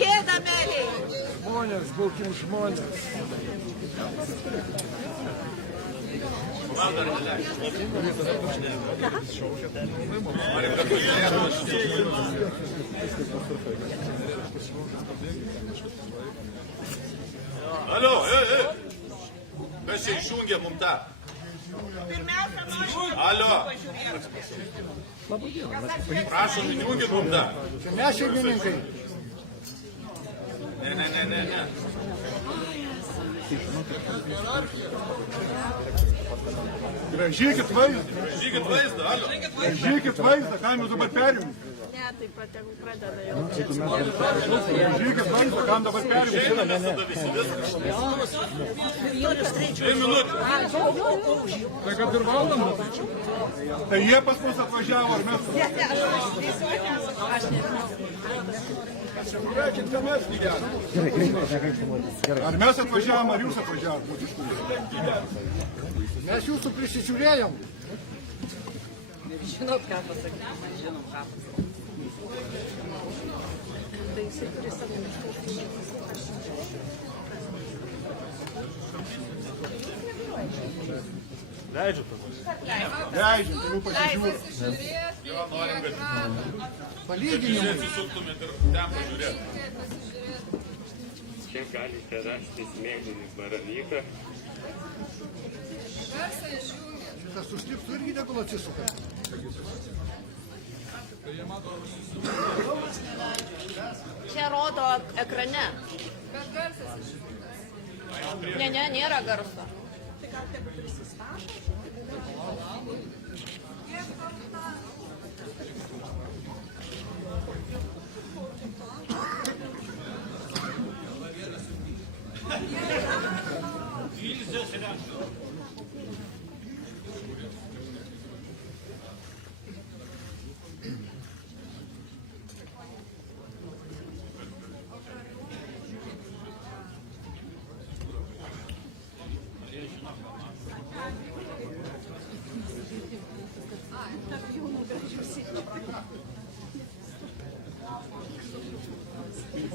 Gėda, mėly. Žmonės, būkim žmonės. Alio, kas čia išjungė mum tą? Alio, prašom, išjungė mum tą. Mes šeimininkai. Ne. Gražykit vaizdą. Žygit vaizdą, alio. Gražykit vaizdą, ką mes dabar perim. Ne, taip pat tegu pradeda jau. Gražykit vaizdą, ką dabar perim. Einame tada visi viskas. 2 minutės. Tai kad ir valandą. Tai jie pas mus atvažiavo, ar mes... Žiūrėkit, ką mes gyvename. Ar mes atvažiavom, ar jūs atvažiavom? Mes jūsų prisižiūrėjom. Žinot, ką pasakyti, man žinom, ką pasakyti. Tai jisai turi savo Leidžiu tada. Leidžiam, turiu pasižiūrėti. Jo, norim, kad Palyginimai. atsisuktumėt ir ten pažiūrėt. Čia galite rasti smėlinį baravyką. Šitas susliptų irgi negul atsisuka. Čia rodo ekrane. Ne, nėra garso. Tai gal taip prisistato?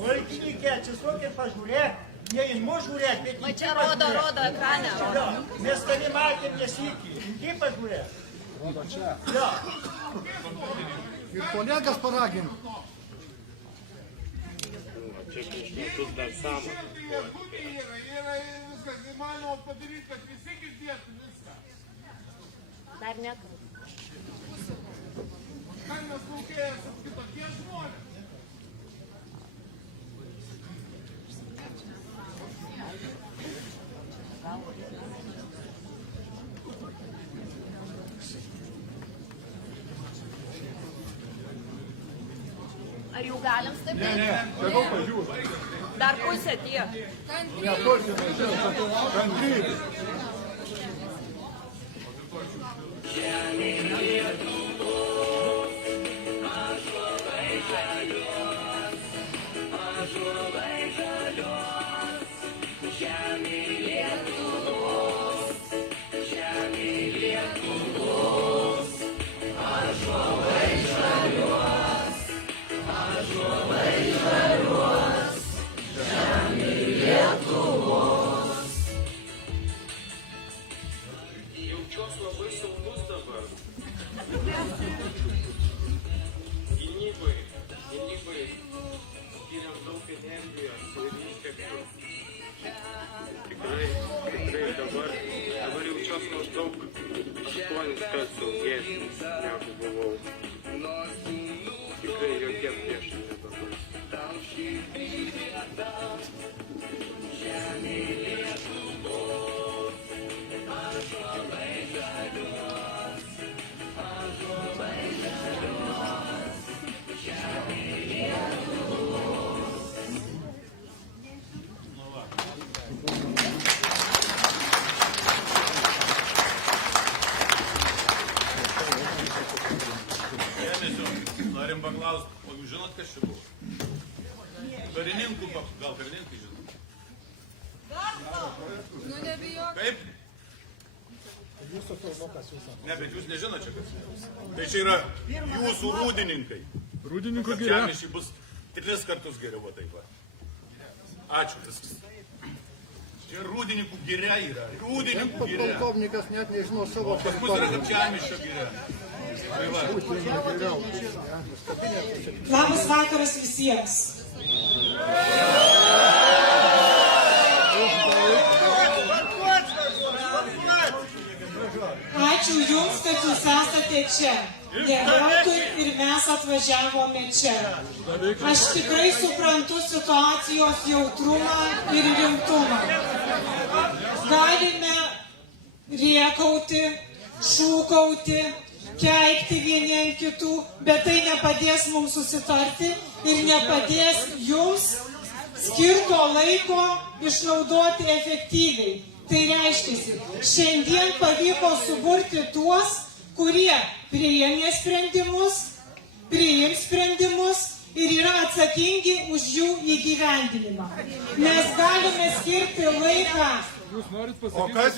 Laikykite, atsisukit, pažiūrėk, ne į mus žiūrėk, bet į Čia rodo ekrane. Jo, mes tave matėm nesikį, į pažiūrėk. Rodo čia. Jo, Ir kolegas paragink. Čia prieš metus dar sama. Yra viskas įmanoma padaryti, kad visi girdėtų viską. Dar nekalbu. Ką mes laukia esam kitokie žmonės? Ar jau galim stebėti? Ne, tegul pažiūrė. Dar pusė tiek. Nepulkime, žinot, kantrybė. Jaučiuos labai saugus dabar. Gynybai skiriam daug energijos ir išteklių. Tikrai dabar jaučiuos maždaug 8 kartus saugesnis negu buvau. Tikrai jokie priešai nebebus. Norim paklausti, o jūs žinot, kas čia buvo? Karininkų, gal karininkai žinot? Nu nebijok. Kaip? Jūsų filmukas jūsų. Ne, bet jūs nežinot čia kas. Tai čia yra jūsų rūdininkai. Rūdininkų giria. Kapčiamiesčiai bus 3 kartus geriau, va taip va. Ačiū viskas. Čia Rūdininkų giria yra. Rūdininkų giria. Polkovnikas net nežino savo Pas mus yra Kapčiamiesčio giria. Tai va. Labas vakaras visiems. Ačiū Jums, kad Jūs esate čia. Dėkui ir mes atvažiavome čia. Aš tikrai suprantu situacijos jautrumą ir rimtumą. Galime rėkauti, šūkauti, keikti vieni ant kitų, bet tai nepadės mums susitarti ir nepadės Jums skirto laiko išnaudoti efektyviai. Tai reiškia, šiandien pavyko suburti tuos, kurie priims sprendimus ir yra atsakingi už jų įgyvendinimą. Mes galime skirti laiką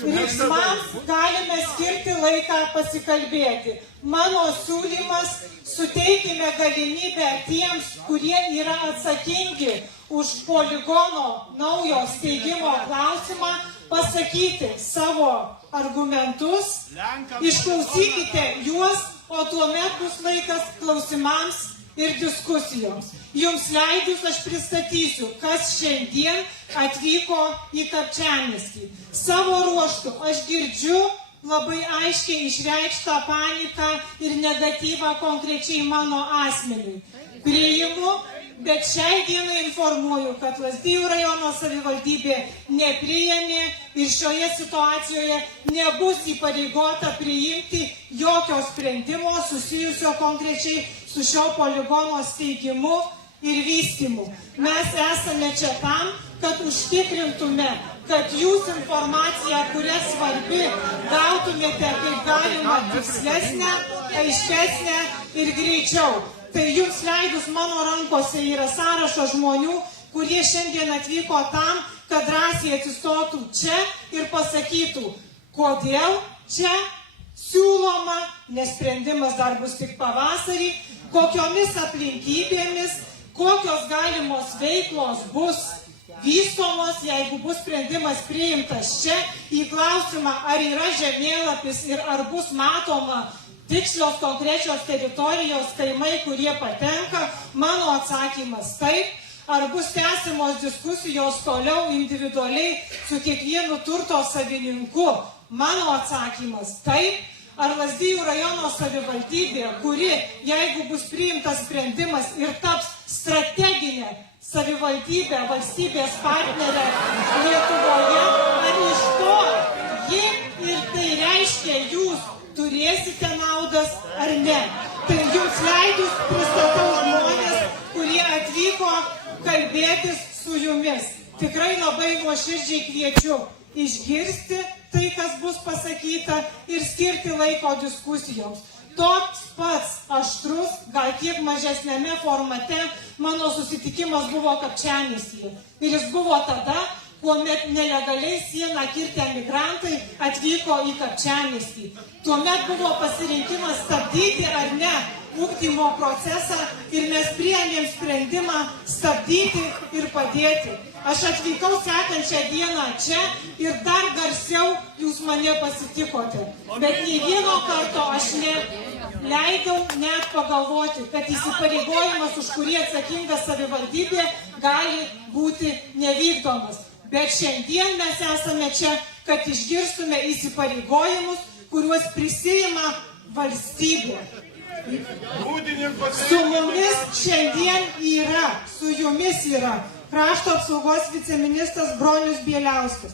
veiksmams, galime skirti laiką pasikalbėti. Mano siūlymas: suteikime galimybę tiems, kurie yra atsakingi už poligono naujo steigimo klausimą, pasakyti savo argumentus, išklausykite juos, o tuomet bus laikas klausimams ir diskusijoms. Jums leidus aš pristatysiu, kas šiandien atvyko į Kapčiamiestį. Savo ruožtu aš girdžiu labai aiškiai išreikštą paniką ir negatyvą konkrečiai mano asmeniui. Priimu, bet šiai dienai informuoju, kad Lazdijų rajono savivaldybė nepriėmė ir šioje situacijoje nebus įpareigota priimti jokio sprendimo susijusio konkrečiai su šio poligono steigimu ir vystymu. Mes esame čia tam, kad užtikrintume, kad jūs informaciją, kuria svarbi, gautumėte kaip galima tikslesnę, aiškesnę ir greičiau. Tai jums leidus mano rankose yra sąrašas žmonių, kurie šiandien atvyko tam, kad drąsiai atsistotų čia ir pasakytų, kodėl čia siūloma, nes sprendimas dar bus tik pavasarį, kokiomis aplinkybėmis, kokios galimos veiklos bus vystomos, jeigu bus sprendimas priimtas čia, į klausimą, ar yra žemėlapis ir ar bus matoma tikslios konkrečios teritorijos, kaimai, kurie patenka. Mano atsakymas taip. Ar bus tęsimos diskusijos toliau individualiai su kiekvienu turto savininku? Mano atsakymas taip. Ar Lazdijų rajono savivaldybė, kuri, jeigu bus priimtas sprendimas ir taps strateginė savivaldybė, valstybės partnerė Lietuvoje, ar iš to ji ir tai reiškia jūs turėsite naudas ar ne? Tai jums leidus pristatau žmonės, kurie atvyko kalbėtis su jumis. Tikrai labai nuoširdžiai kviečiu išgirsti tai, kas bus pasakyta, ir skirti laiko diskusijoms. Toks pats aštrus, gal kiek mažesnėme formate, mano susitikimas buvo Kapčiamiestyje. Ir jis buvo tada, kuomet nelegaliai sieną kirtę migrantai atvyko į Kapčiamiestį. Tuomet buvo pasirinkimas stabdyti ar ne ugdymo procesą ir mes priėmėm sprendimą stabdyti ir padėti. Aš atvykau sekančią dieną čia ir dar garsiau jūs mane pasitikote. Bet nei vieno karto aš neleidau net pagalvoti, kad įsipareigojimas, už kurį atsakinga savivaldybė, gali būti nevykdomas. Bet šiandien mes esame čia, kad išgirstume įsipareigojimus, kuriuos prisiima valstybė. Su mumis šiandien yra, su jumis yra Krašto apsaugos viceministras Bronius Bieliauskas,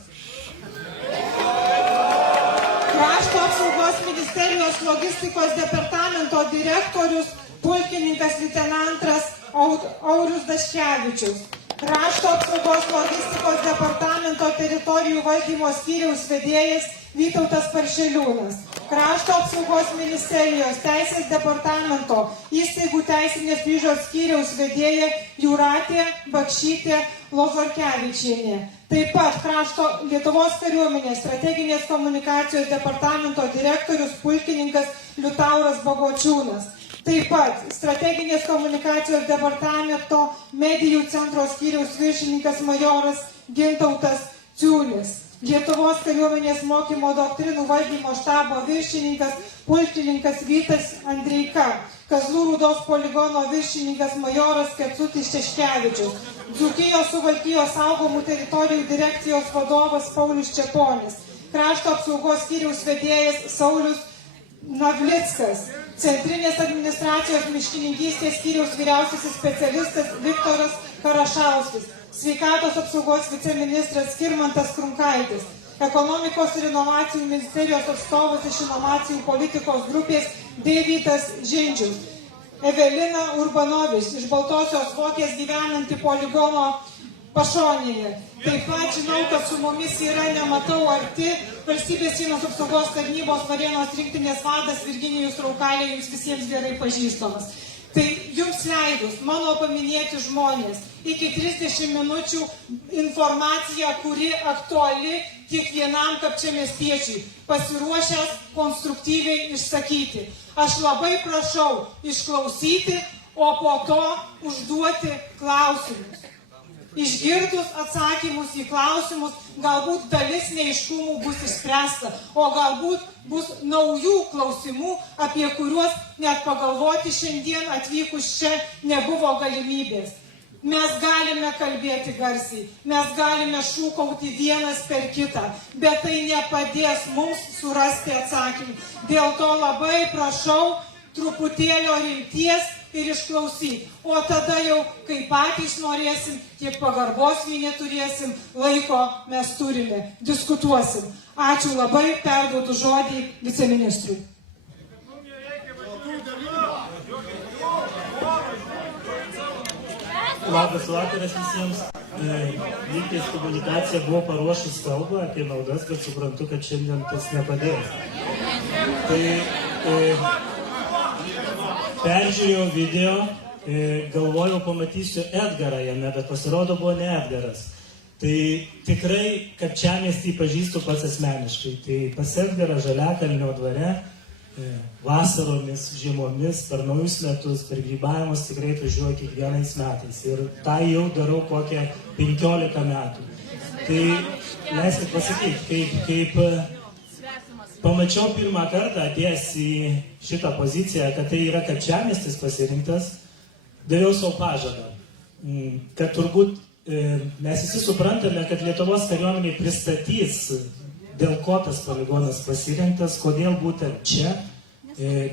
Krašto apsaugos ministerijos logistikos departamento direktorius pulkininkas leitenantas Aurius Daškevičius, Krašto apsaugos logistikos departamento teritorijų valdymo skyriaus vedėjas Vytautas Paršeliūnas, Krašto apsaugos ministerijos teisės departamento įstaigų teisinės priežiūros skyriaus vedėja Jūratė Bakšytė Lozorkevičienė. Taip pat Krašto Lietuvos kariuomenės strateginės komunikacijos departamento direktorius pulkininkas Liutauras Bagočiūnas. Taip pat strateginės komunikacijos departamento medijų centro skyriaus viršininkas majoras Gintautas Ciulis, Lietuvos kariuomenės mokymo doktrinų valdymo štabo viršininkas pulkininkas Vytas Andreika, Kazlų Rūdos poligono viršininkas majoras Kęstutis Šeškevičius, Dzūkijos Suvalkijos saugomų teritorijų direkcijos vadovas Paulius Čeponis, Krašto apsaugos skyriaus vedėjas Saulius Navlickas, Centrinės administracijos miškininkystės skyriaus vyriausiasis specialistas Viktoras Karašauskis, Sveikatos apsaugos viceministras Skirmantas Krunkaitis, Ekonomikos ir inovacijų ministerijos atstovas iš inovacijų politikos grupės Deividas Žindžius, Evelina Urbanovič iš Baltosios Vokės gyvenanti poligono pašonėje. Taip pat žinau, kad su mumis yra, nematau arti, Valstybės sienos apsaugos tarnybos Varėnos rinktinės vadas Virginijus Raukalė, jums visiems gerai pažįstamas. Tai jums leidus, mano paminėti žmonės, iki 30 minučių informacija, kuri aktuali kiekvienam kapčiamiestiečiui, pasiruošęs konstruktyviai išsakyti. Aš labai prašau išklausyti, o po to užduoti klausimus. Išgirdus atsakymus į klausimus, galbūt dalis neaiškumų bus išspręsta, o galbūt bus naujų klausimų, apie kuriuos net pagalvoti šiandien atvykus čia nebuvo galimybės. Mes galime kalbėti garsiai, mes galime šūkauti vienas per kitą, bet tai nepadės mums surasti atsakymų. Dėl to labai prašau truputėlio rimties ir išklausyk. O tada jau, kai patys norėsim, tiek pagarbos vieni turėsim, laiko mes turime, diskutuosim. Ačiū labai, perduodu žodį viceministrui. Labas vakaras visiems. Lygtais komunikacija buvo paruošus kalbą apie naudas, bet suprantu, kad šiandien tas nepadės. Tai peržiūrėjau video, galvojau pamatysiu Edgarą jame, bet pasirodo buvo ne Edgaras. Tai tikrai kapčiamiestį pažįstu pats asmeniškai. Tai pas Edgarą Žaliakalnio dvare vasaromis, žiemomis, per naujus metus, per grybavimus tikrai važiuoju kiekvienais metais. Ir tą jau darau kokią 15 metų. Tai leiskit pasakyti, kaip pamačiau pirmą kartą atėjęs į šitą poziciją, kad tai yra kapčiamiestis pasirinktas, daviau savo pažadą, kad turbūt mes visi suprantame, kad Lietuvos kariuomenė pristatys, dėl ko tas poligonas pasirinktas, kodėl būtent čia,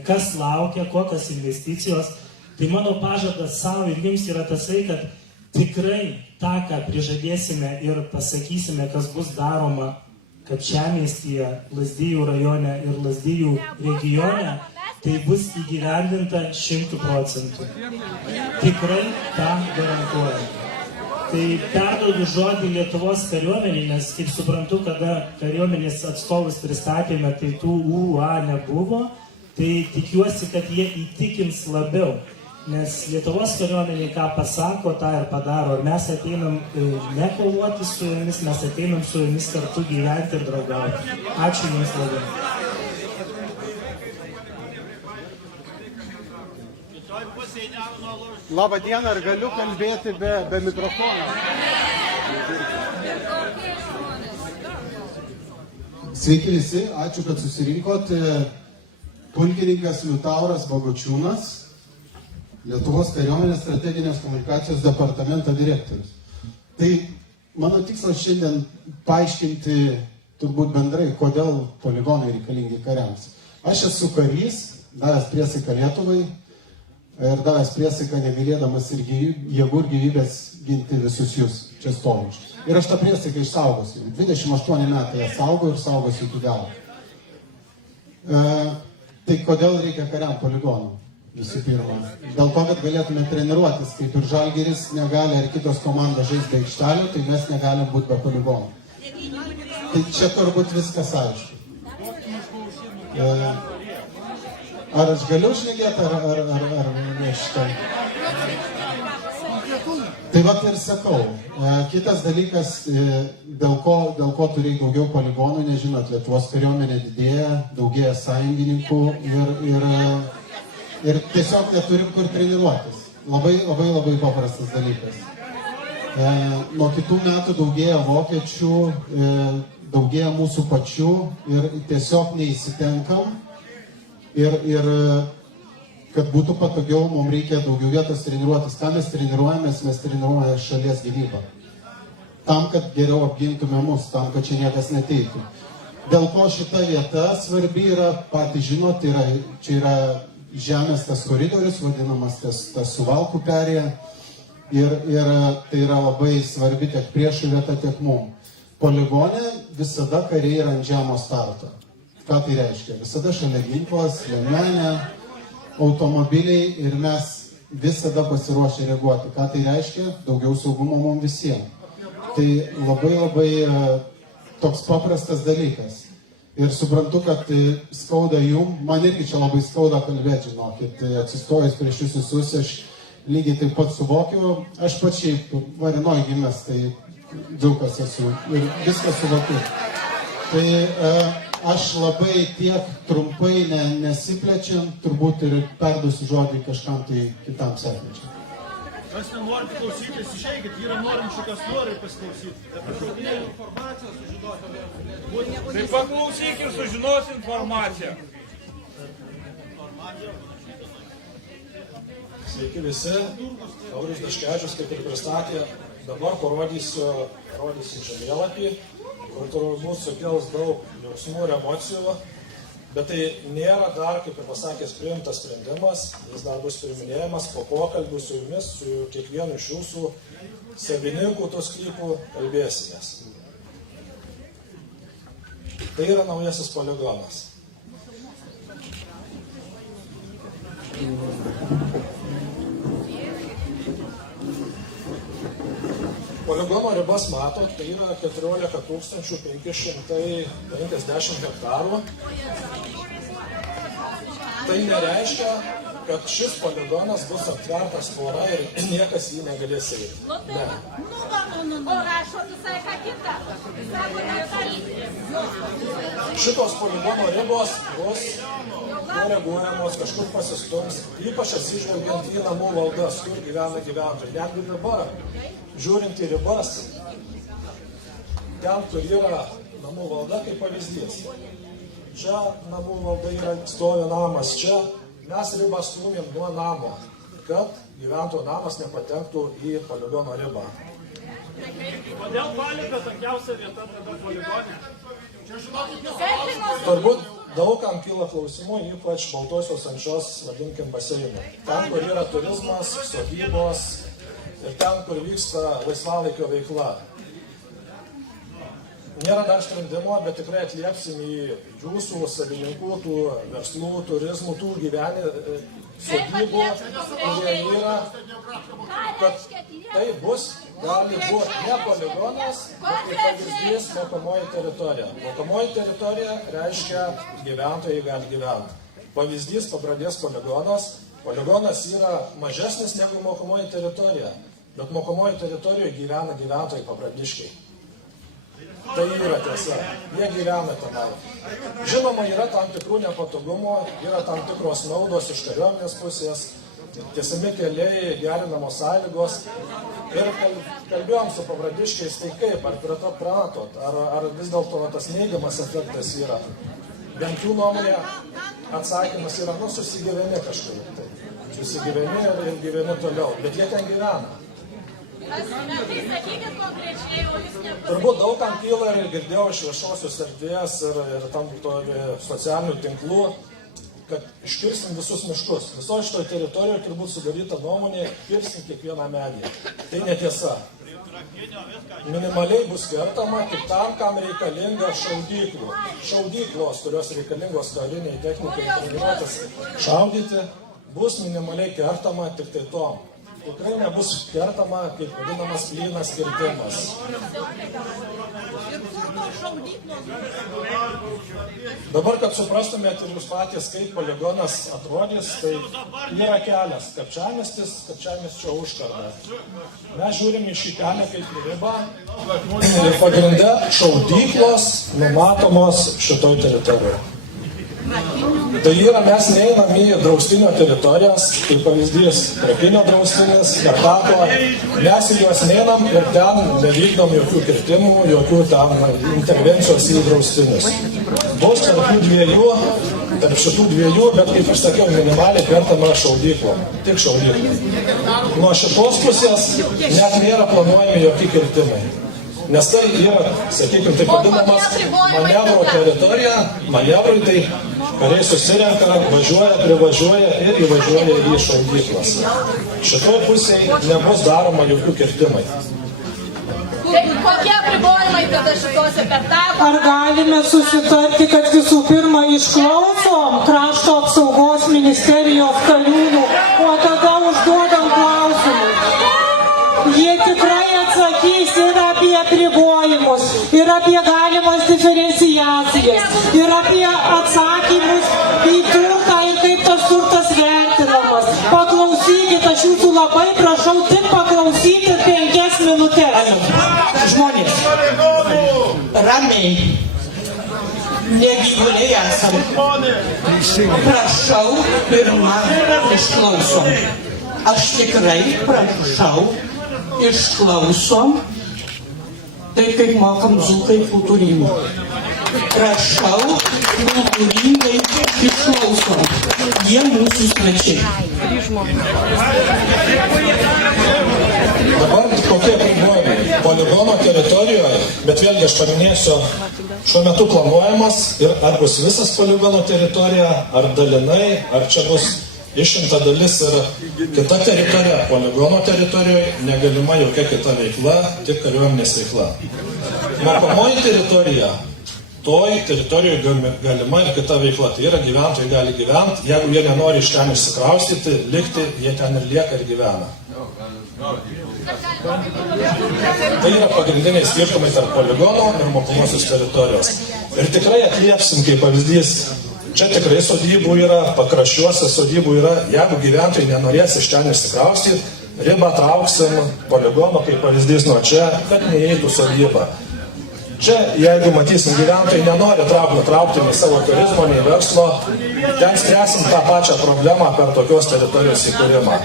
kas laukia, kokios investicijos. Tai mano pažadas savo ir jums yra tasai, kad tikrai tą, ką prižadėsime ir pasakysime, kas bus daroma kapčiamiestyje, Lazdijų rajone ir Lazdijų regione, tai bus įgyvendinta 100%. Tikrai tą garantuoju. Tai perduodu žodį Lietuvos kariuomenį, nes kaip suprantu, kada kariuomenės atstovus pristatėme, tai tų UA nebuvo, tai tikiuosi, kad jie įtikins labiau. Nes Lietuvos kariuomenė ką pasako, tą ir padaro. Mes ateinam ne kovoti su jomis, mes ateinam su jomis kartu gyventi ir draugauti. Ačiū jums labai. Labą dieną, ar galiu kalbėti be mikrofono? Sveiki visi, ačiū, kad susirinkot. Pulkininkas Liutauras Bagočiūnas, Lietuvos kariuomenės strateginės komunikacijos departamento direktorius. Tai mano tikslas šiandien paaiškinti turbūt bendrai, kodėl poligonai reikalingi kariams. Aš esu karys, davęs priesaiką Lietuvai ir davęs priesaiką negalėdamas ir jėgų ir gyvybės ginti visus jūs čia stovinčius. Ir aš tą priesaiką išsaugosiu. 28 metai ją saugo ir saugosiu iki galo. Tai kodėl reikia kariam poligonų? Visų pirma, dėl to, kad galėtume treniruotis, kaip ir Žalgiris negali ar kitos komandos žaisti be aikštelių, tai mes negalim būti be poligonų. Tai čia turbūt viskas aišku. Ar aš galiu šnekėti, ar ne šitą? Tai vat ir sakau. Kitas dalykas, dėl ko turi daugiau poligonų, nežinot, Lietuvos kariuomenė didėja, daugėja sąjungininkų ir ir tiesiog neturim kur treniruotis. Labai paprastas dalykas. Nuo kitų metų daugėja vokiečių, daugėja mūsų pačių ir tiesiog neįsitenkam. Ir kad būtų patogiau, mums reikia daugiau vietos treniruotis. Ką mes treniruojamės? Mes treniruojame šalies gynybą. Tam, kad geriau apgintume mus, tam, kad čia niekas neteitų. Dėl ko šita vieta svarbi yra, patys žinot, čia yra žemės tas koridorius, vadinamas tas suvalkų perėja. Ir tai yra labai svarbi tiek priešų vieta, tiek mum. Poligone visada kariai yra ant žemo starto. Ką tai reiškia? Visada šalia ginklas, liemenė, automobiliai ir mes visada pasiruošę reaguoti. Ką tai reiškia? Daugiau saugumo mums visiems. Tai labai toks paprastas dalykas. Ir suprantu, kad skauda jum, man irgi čia labai skauda kalbėti, žinokit, atsistojus prieš jūs visus, aš lygiai taip pat suvokiu, aš pats šiaip Varinoj gimęs, tai dzūkas esu ir viską suvokiu. Tai aš labai tiek trumpai nesiplečiant, turbūt ir perduosiu žodį kažkam tai kitam sekmečiam. Kas nenorite klausytis, išeikit, yra norinčių, kas nori pasiklausyti. Prašau, informaciją sužinoti. Tai paklausyk ir sužinos informaciją. Sveiki visi, Audrius Daškevičius kaip ir pristatė, dabar parodysiu žemėlapį, kur turbūt sukels daug jausmų ir emocijų, bet tai nėra dar, kaip ir pasakęs, priimtas sprendimas, jis dar bus priiminėjamas po pokalbių su jumis, su kiekvienu iš jūsų savininkų tų sklypų kalbėsimės. Tai yra naujasis poligonas. Poligono ribas matot, tai yra 14 550 hektarų. Tai nereiškia, kad šis poligonas bus aptvertas tvora ir niekas jį negalės eiti. Ne. O rašo visai ką kitą. Sako, Šitos poligono ribos bus koreguojamos, kažkur pasistums, ypač atsižvelgiant į namų valdas, kur gyvena gyventojai. Netgi dabar, žiūrint į ribas, ten, kur yra namų valda, kaip pavyzdys. Čia namų valda yra, stovi namas čia, mes ribą stumėm nuo namo, kad gyventojų namas nepatektų į poligono ribą. Kodėl Valika tankiausia vieta tada poligonė? Turbūt daugam kyla klausimų, ypač Baltosios Ančios, vadinkim, baseinų. Ten, kur yra turizmas, sodybos ir ten, kur vyksta laisvalaikio veikla. Nėra dar sprendimo, bet tikrai atliepsim į jūsų savininkų, tų verslų, turizmų, tų sodybų, kurie yra, kad tai bus, gali būti ne poligonas, bet kaip pavyzdys mokomoji teritorija. Mokomoji teritorija reiškia gyventojai gali gyventi. Pavyzdys Pabradės poligonas. Poligonas yra mažesnis negu mokomoji teritorija, bet mokomoji teritorijoje gyvena gyventojai pabradiškiai. Tai yra tiesa, jie gyvena tenai. Žinoma, yra tam tikrų nepatogumų, yra tam tikros naudos iš kariuomenės pusės, tiesiami keliai, gerinamos sąlygos. Ir kalbėjom su pabradiškiais, tai kaip, ar prie to pratot, ar vis dėlto tas neigiamas efektas yra. Bent jų nuomonė atsakymas yra, susigyveni kažkur. Tai. Susigyveni ir gyveni toliau, bet jie ten gyvena. Turbūt daugam kyla ir girdėjau iš viešosios erdvės ir tam socialinių tinklų, kad iškirsim visus miškus. Visoje šitoje teritorijoje turbūt sudaryta nuomonė, kirsim kiekvieną medį. Tai netiesa. Minimaliai bus kertama tik tam, kam reikalinga šaudyklų. Šaudyklos, kurios reikalingos kariniai technikai treniruotis šaudyti, bus minimaliai kertama tik tai tom. Tikrai nebus kertama, kaip vadinamas plynas kirtimas. Dabar, kad suprastumėte ir jūs patys, kaip poligonas atrodys, tai yra kelias. Kapčiamiesčio užkarda. Mes žiūrim į šį kelią kaip į ribą. Ir pagrinde šaudyklos numatomos šitoj teritorijoje. Tai yra, mes neinam į draustinio teritorijas, kaip pavyzdys, Trakinio draustinis, Karpato, mes į juos neinam ir ten nevykdom jokių kirtimų, jokių ten intervencijos į draustinius. Bus tarp šitų dviejų, bet kaip aš sakiau, minimaliai kertama šaudyklom, tik šaudyklom. Nuo šitos pusės net nėra planuojami jokie kirtimai. Nes tai yra, sakykime, taip vadinamas manevro teritorija, manevrui tai kariai susirenka, važiuoja, privažiuoja ir įvažiuoja į šaudyklas. Šitoj pusėje nebus daroma jokių kirtimai. Kokie apribojimai tada šitose per tą? Ar galime susitarti, kad visų pirma išklausom krašto apsaugos ministerijos kariūnų, o tada užduodam klausimus? Jie tikrai atsakys ir apie apribojimus, ir apie galimas diferenciacijas, ir apie atsakymus į turtą ir kaip tas turtas vertinamas. Paklausykit, aš jūsų labai prašau tik paklausyti 5 minutės. Žmonės, ramiai, negyvuliai esam. Prašau, pirmą išklausom. Aš tikrai prašau, išklausom, taip kaip mokam dzūkai kultūringai. Prašau, kultūringai išklausom. Jie mūsų svečiai. Dabar kokie apribojimai? Poligono teritorijoje, bet vėlgi aš paminėsiu, šiuo metu planuojamas ir ar bus visas poligono teritorija, ar dalinai, ar čia bus išimta dalis ir kita teritorija. Poligono teritorijoje negalima jokia kita veikla, tik kariuomenės veikla. Mokomoji teritorija, toj teritorijoje galima ir kita veikla. Tai yra gyventojai gali gyventi, jeigu jie nenori iš ten išsikraustyti, likti, jie ten ir lieka ir gyvena. Tai yra pagrindiniai skirtumai tarp poligono ir mokomosios teritorijos. Ir tikrai atliepsim, kaip pavyzdys, čia tikrai sodybų yra, pakraščiuose sodybų yra, jeigu gyventojai nenorės iš ten išsikraustyti, ribą trauksim poligono, kaip pavyzdys nuo čia, kad neįeitų sodybą. Čia, jeigu matysim, gyventojai nenori traukti nei savo turizmo, nei verslo, ten spręsim tą pačią problemą per tokios teritorijos įkūrimą.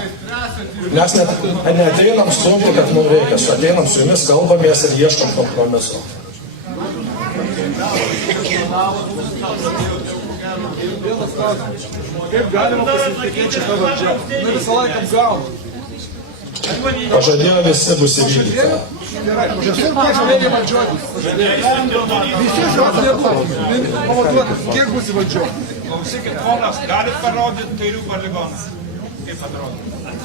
Mes neateinam stumti, kad mums reikia, ateinam su jumis, kalbamės ir ieškom kompromiso. Kaip galima pasitikėti šitą valdžią? Nu visą laiką apgauna. Pažadėjo visi bus įvykdyti. Gerai, visur pažadėjo valdžiuotis. Visi žodžiai pavaduotis. Kiek bus valdžiuotis? Klausykit, ponas, galit parodyti kairių poligoną? Kaip atrodo?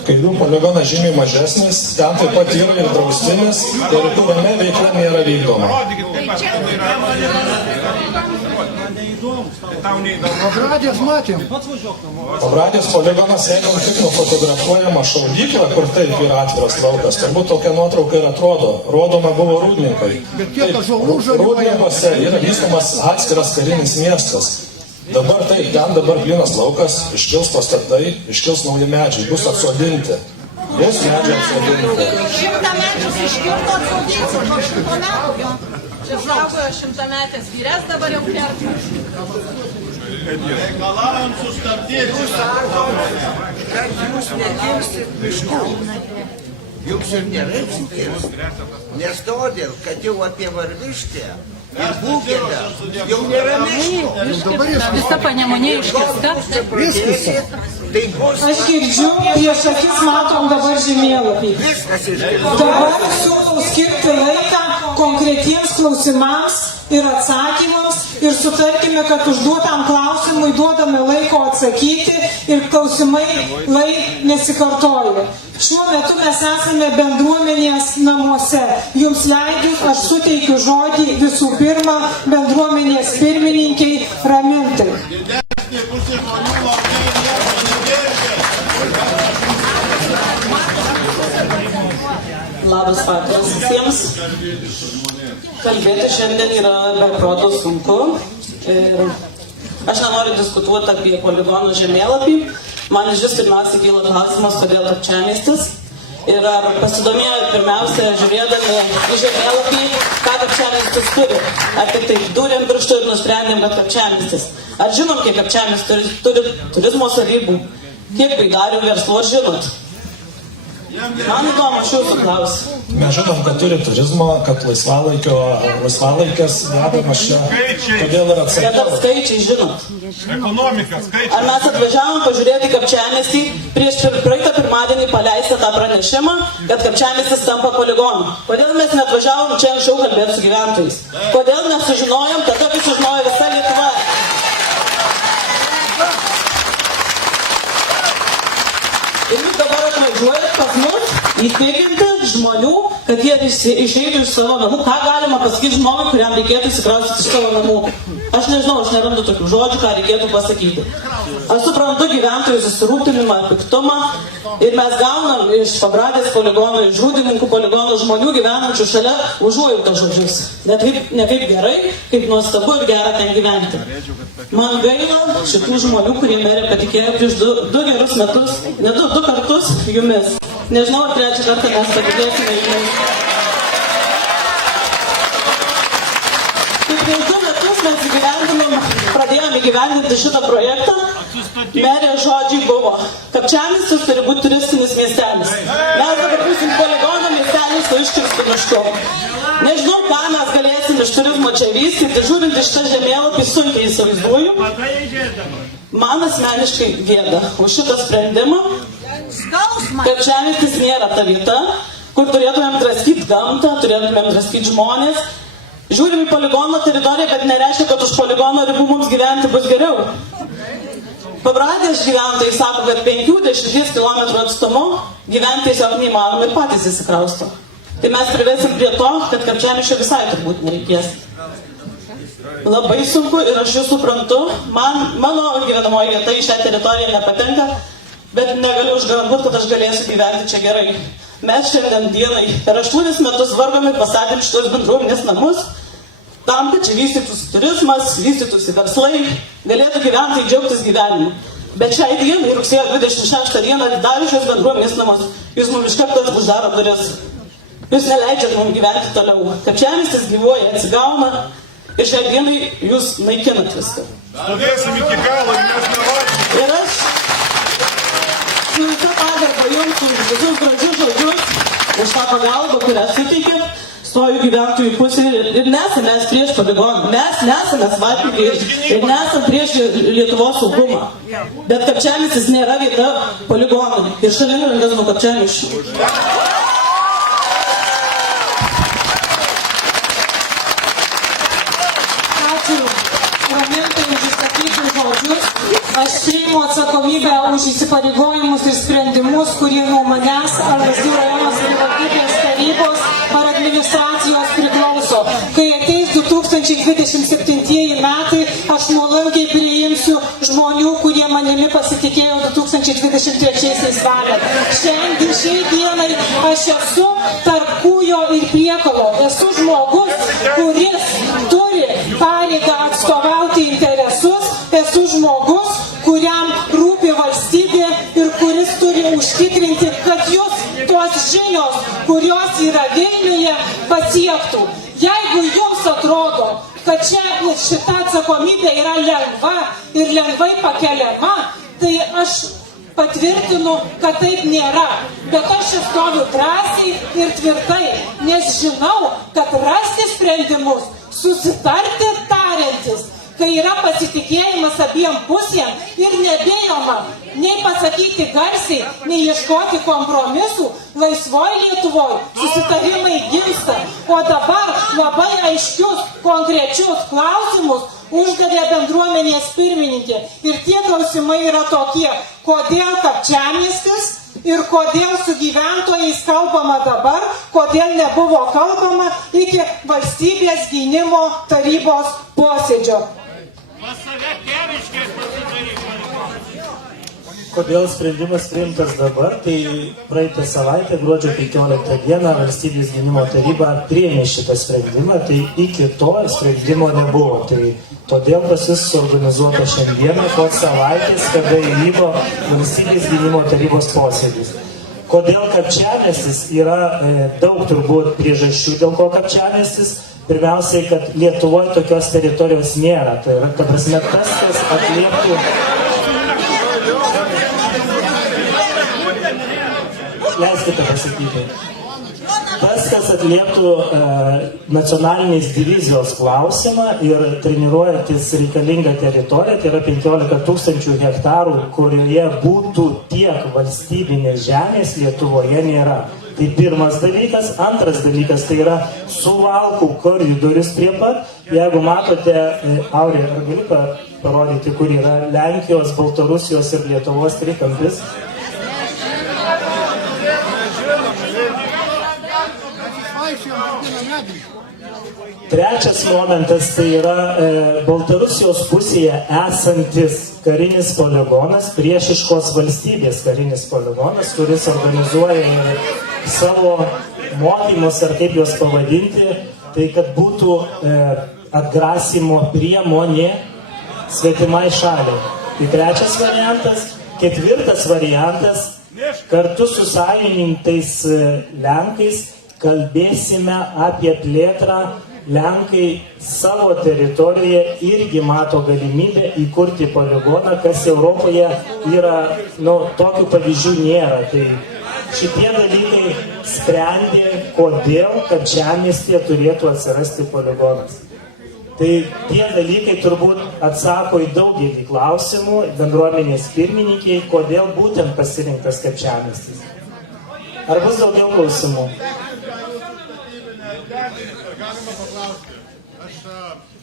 Kairių poligonas žymiai mažesnis, ten taip pat yra ir draustinis, teritorinė veikla nėra vykdoma. Parodykit, kaip atrodo yra. Tau neįdomu. Pabradės matėm. Pabradės poligonas, jeigu tik nufotografuojama šaudyklą, kur taip yra atviras laukas, turbūt tokia nuotrauka ir atrodo. Rodoma buvo Rūdninkai. Rūdninkose yra vystomas atskiras karinis miestas. Dabar taip, ten dabar plynas laukas, iškils pastatai, iškils nauji medžiai, bus atsodinti. Bus medžiai atsodinti. 100 metrus iškirto atsodinti po 100 metų. Čia saugojo 100 metės vyrės, dabar jau kerta. Reikalavom sustabdyti. Kad jūs nekirsit miškų. Jums ir nereiks kirsti. Nes todėl, kad jau apie Varvištę ir Būgėdą jau nėra miškų. Visa Panemunė iškirsta. Tai bus Aš girdžiu, prieš akis matom dabar žemėlapį. viskas iškirsta. Dabar siūlau skirti laiką konkretiems klausimams ir atsakymams ir sutarkime, kad užduotam klausimui duodame laiko atsakyti ir klausimai nesikartoja. Šiuo metu mes esame bendruomenės namuose. Jums leidus, aš suteikiu žodį visų pirma bendruomenės pirmininkiai Ramintai. Labas vakaras visiems. Kalbėti šiandien yra be proto sunku. Aš nenoriu diskutuoti apie poligonų žemėlapį. Man iš vis pirmiausia kyla klausimas, kodėl Kapčiamiestis. Ir ar pasidomėjo pirmiausia, žiūrėdami į žemėlapį, ką Kapčiamiestis turi. Ar tik tai durėm pirštų ir nusprendėm, kad Kapčiamiestis. Ar žinom, kiek Kapčiamiestis turi turizmo savybų? Kiek baidarių verslo, ar žinot? Man įdomu, aš jūsų klausiu. Mes žinom, kad turi turizmo, kad laisvalaikės vedamas čia. Kodėl yra Bet ar skaičiai žinot? Ekonomika, skaičiai. Ar mes atvažiavom pažiūrėti Kapčiamiestį prieš praeitą pirmadienį paleistą tą pranešimą, kad Kapčiamiestis tampa poligonu? Kodėl mes neatvažiavom čia anksčiau kalbėti su gyventojais? Kodėl nesužinojom, tada kai sužinojo visa Lietuva? Ir jūs dabar atvažiuojat pas mus įtikinti žmonių, kad jie išeitų iš savo namų. Ką galima pasakyti žmogui, kuriam reikėtų įsikraustyti iš savo namų? Aš nežinau, aš nerandu tokių žodžių, ką reikėtų pasakyti. Aš suprantu gyventojų susirūpinimą, piktumą ir mes gaunam iš Pabradės poligono, iš Rūdininkų poligono žmonių gyvenančių šalia užuojautos žodžius. Ne kaip gerai, kaip nuostabu ir gera ten gyventi. Man gaila šitų žmonių, kurie merė patikėjo prieš du gerus metus, ne du kartus jumis. Nežinau, ar trečią kartą mes patikėsime jumis. Kaip prieš 2 metus mes pradėjome įgyvendinti šitą projektą, merės žodžiai buvo: Kapčiamiestis turi būti turistinis miestelis. Mes dabar būsim poligono miestelis su iškirstu mišku. Nežinau, ką mes galėsim iš turizmo čia vystyti, žiūrint iš tą žemėlapį sunkiai įsivaizduoju. Man asmeniškai gėda už šitą sprendimą. Kapčiamiestis nėra ta vieta, kur turėtumėm draskyti gamtą, turėtumėm draskyti žmonės. Žiūrim į poligono teritoriją, bet nereiškia, kad už poligono ribų mums gyventi bus geriau. Pabradės gyventojai sako, kad 50 km atstumu gyventi tiesiog neįmanoma ir patys įsikrausto. Tai mes privesim prie to, kad Kapčiamiesčio visai turbūt nereikės. Labai sunku ir aš jūs suprantu, mano gyvenamoji vieta į šią teritoriją nepatenka, bet negaliu užgarantuoti, kad aš galėsiu gyventi čia gerai. Mes šiandien dienai per 8 metus vargom ir pastatėm šitos bendruomenės namus, tam, kad čia vystytųsi turizmas, vystytųsi verslai, galėtų gyventojai džiaugtis gyvenimu. Bet šiai dienai, rugsėjo 26 dieną, atidarius šios bendruomenės namus, jūs mums iš karto uždaro duris. Jūs neleidžiat mums gyventi toliau. Kapčiamiestis gyvuoja, atsigauna ir šiai dienai jūs naikinat viską. Stovėsim iki galo, mes nevažiuojame. Ir aš su visa pagarba jums už visus gražius žodžius, už tą pagalbą, kurią suteikėt, stoju gyventojų pusėje ir nesame mes prieš poligoną. Mes nesame svatį prieš ir nesame prieš Lietuvos saugumą. Bet Kapčiamiestis nėra vieta poligonui ir šalia Rangazno Kapčiamiesčio. Ramintai už išsakytus žodžius. Aš priimu atsakomybę už įsipareigojimus ir sprendimus, kurie nuo manęs ar Lazdijų rajono savivaldybės tarybos ar administracijos priklauso. Kai ateis 2027 metai, aš nuolankiai priimsiu žmonių, kurie manimi pasitikėjo 2023 metais. Šiai dienai aš esu tarp kūjo ir priekalo. Esu žmogus, kuris turi pareigą atstovauti interesus. Esu žmogus, kuriam rūpi valstybė ir kuris turi užtikrinti, kad jūs tos žinios, kurios yra Vilniuje, pasiektų. Jeigu jums atrodo, kad šita atsakomybė yra lengva ir lengvai pakeliama, tai aš patvirtinu, kad taip nėra. Bet aš stoviu drąsiai ir tvirtai, nes žinau, kad rasti sprendimus, susitarti tariantis, kai yra pasitikėjimas abiem pusėm ir nebijoma nei pasakyti garsiai, nei ieškoti kompromisų, laisvoj Lietuvoje susitarimai gimsta. O dabar labai aiškius, konkrečius klausimus uždavė bendruomenės pirmininkė. Ir tie klausimai yra tokie: kodėl Kapčiamiestis ir kodėl su gyventojais kalbama dabar, kodėl nebuvo kalbama iki valstybės gynimo tarybos posėdžio. Kodėl sprendimas priimtas dabar, tai praeitą savaitę, gruodžio 15 dieną, valstybės gynimo taryba priėmė šitą sprendimą, tai iki to sprendimo nebuvo. Tai todėl pas jūs suorganizuota šiandieną po savaitės, kada įvyko valstybės gynimo tarybos posėdis. Kodėl kapčiamiestis yra daug turbūt priežasčių, dėl ko kapčiamiestis. Pirmiausiai, kad Lietuvoje tokios teritorijos nėra. Tai yra, ta prasme, tas, kas atlieptų... Leiskite pasakyti. Tas, kas atlieptų nacionalinės divizijos klausimą ir treniruojantis reikalingą teritoriją, tai yra 15 000 hektarų, kurioje būtų tiek valstybinės žemės, Lietuvoje nėra. Tai pirmas dalykas. Antras dalykas, tai yra Suvalkų koridorius prie pat. Jeigu matote, Aurė, ar gali parodyti, kur yra Lenkijos, Baltarusijos ir Lietuvos trikampis? Trečias momentas, tai yra Baltarusijos pusėje esantis karinis poligonas, priešiškos valstybės karinis poligonas, kuris organizuoja savo mokymus, ar kaip juos pavadinti, tai kad būtų atgrasimo priemonė svetimai šaliai. Tai trečias variantas. Ketvirtas variantas, kartu su sąjungininkais Lenkais kalbėsime apie plėtrą. Lenkai savo teritorijoje irgi mato galimybę įkurti poligoną, kas Europoje yra, tokių pavyzdžių nėra. Tai šitie dalykai sprendė, kodėl kapčiamiestyje turėtų atsirasti poligonas. Tai tie dalykai turbūt atsako į daugelį klausimų bendruomenės pirmininkiai, kodėl būtent pasirinktas kapčiamiestis. Ar bus daugiau klausimų? Galima paklausti.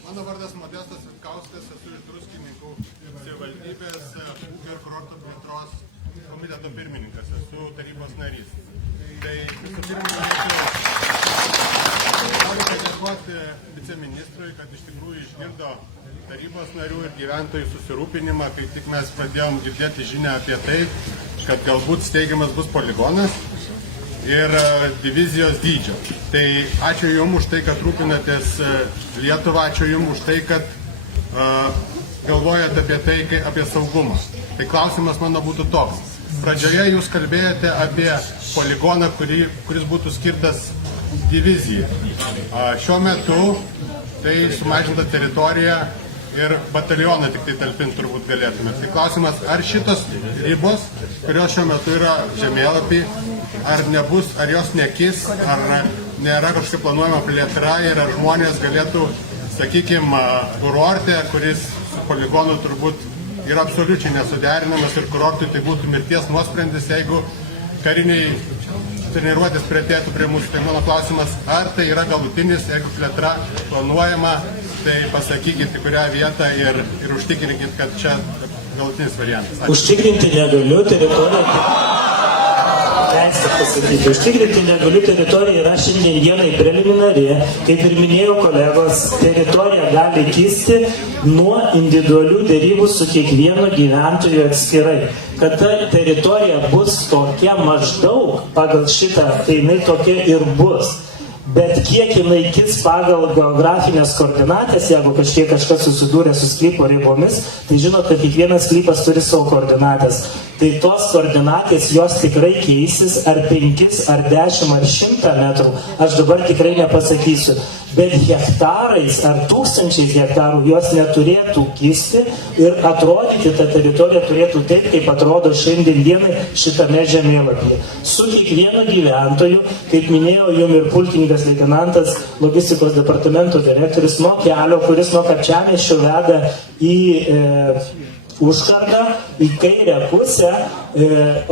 Mano vardas Modestas Vitkauskas, esu iš Druskininkų savivaldybės ūkio ir kurorto plėtros komiteto pirmininkas, esu tarybos narys. Tai visų pirma, noriu padėkoti viceministrui, kad iš tikrųjų išgirdo tarybos narių ir gyventojų susirūpinimą, kai tik mes pradėjom girdėti žinią apie tai, kad galbūt steigiamas bus poligonas ir divizijos dydžio. Tai ačiū Jums už tai, kad rūpinatės Lietuvą, ačiū Jums už tai, kad galvojate apie tai, apie saugumą. Tai klausimas mano būtų toks. Pradžioje Jūs kalbėjote apie poligoną, kuris būtų skirtas divizijai. Šiuo metu tai sumažinta teritorija ir batalioną tik tai talpinti turbūt galėtume. Tai klausimas, ar šitos ribos, kurios šiuo metu yra žemėlapį, ar jos nekis, ar nėra kažkokia planuojama plėtra ir ar žmonės galėtų, sakykime, kurorte, kuris su poligonu turbūt yra absoliučiai nesuderinamas ir kurortui tai būtų mirties nuosprendis, jeigu kariniai treniruotės priartėtų prie mūsų. Tai mano klausimas, ar tai yra galutinis, jeigu plėtra planuojama, tai pasakykit, į kurią vietą ir užtikrinkit, kad čia galutinis variantas. Užtikrinti negaliu teritoriją. Užtikrinti negaliu teritorija yra šiandien dienai preliminari. Kaip ir minėjo kolegos, teritorija gali kisti nuo individualių dėrybų su kiekvienu gyventoju atskirai. Kad ta teritorija bus tokia maždaug pagal šitą, tai jinai tokia ir bus. Bet kiek jinai kis pagal geografinės koordinatės, jeigu kažkas susidūrė su sklypo ribomis, tai žinot, kad kiekvienas sklypas turi savo koordinatės. Tai tos koordinatės jos tikrai keisis ar 5, ar 10, ar 100 metrų. Aš dabar tikrai nepasakysiu. Bet hektarais ar tūkstančiais hektarų jos neturėtų kisti ir atrodyti ta teritorija turėtų taip, kaip atrodo šiandien dienai šitame žemėlapyje. Su kiekvienu gyventoju, kaip minėjo jums ir pulkininkas leitenantas, logistikos departamento direktorius, nuo kelio, kuris nuo Kapčiamiesčio veda į užkardą, į kairę pusę,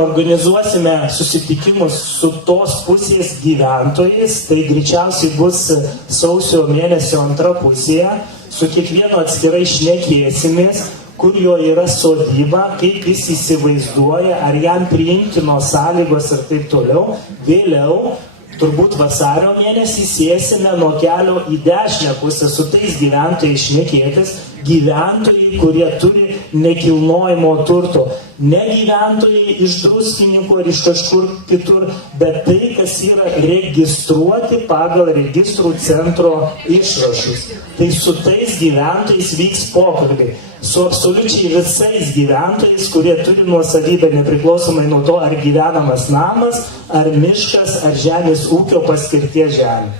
organizuosime susitikimus su tos pusės gyventojais, tai greičiausiai bus sausio mėnesio antra pusėje, su kiekvienu atskirai šnekėsimės, kur jo yra sodyba, kaip jis įsivaizduoja, ar jam priimtinos sąlygos ir taip toliau. Vėliau, turbūt vasario mėnesį sėsime nuo kelio į dešinę pusę su tais gyventojais šnekėtis, gyventojai, kurie turi nekilnojamo turto. Ne gyventojai iš Druskininkų ar iš kažkur kitur, bet tai, kas yra registruoti pagal registrų centro išrašus. Tai su tais gyventojais vyks pokalbiai. Su absoliučiai visais gyventojais, kurie turi nuosavybę nepriklausomai nuo to, ar gyvenamas namas, ar miškas, ar žemės ūkio paskirties žemė.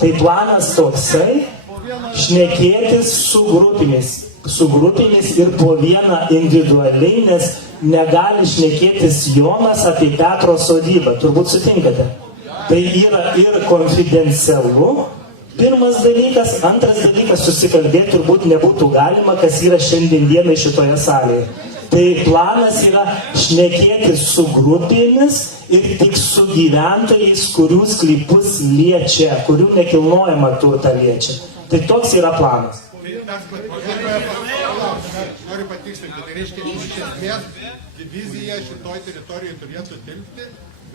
Tai planas toksai, šnekėtis su grupėmis ir po vieną individualiai, nes negali šnekėtis Jonas apie Petro sodybą. Turbūt sutinkate. Tai yra ir konfidencialu. Pirmas dalykas, antras dalykas, susikalbėti turbūt nebūtų galima, kas yra šiandien dienai šitoje salėje. Tai planas yra šnekėtis su grupėmis ir tik su gyventojais, kurių sklypus liečia, kurių nekilnojamą turtą liečia. Tai toks yra planas. Noriu patikslinti, tai reiškia, iš esmės divizija šitoj teritorijoje turėtų tilpti.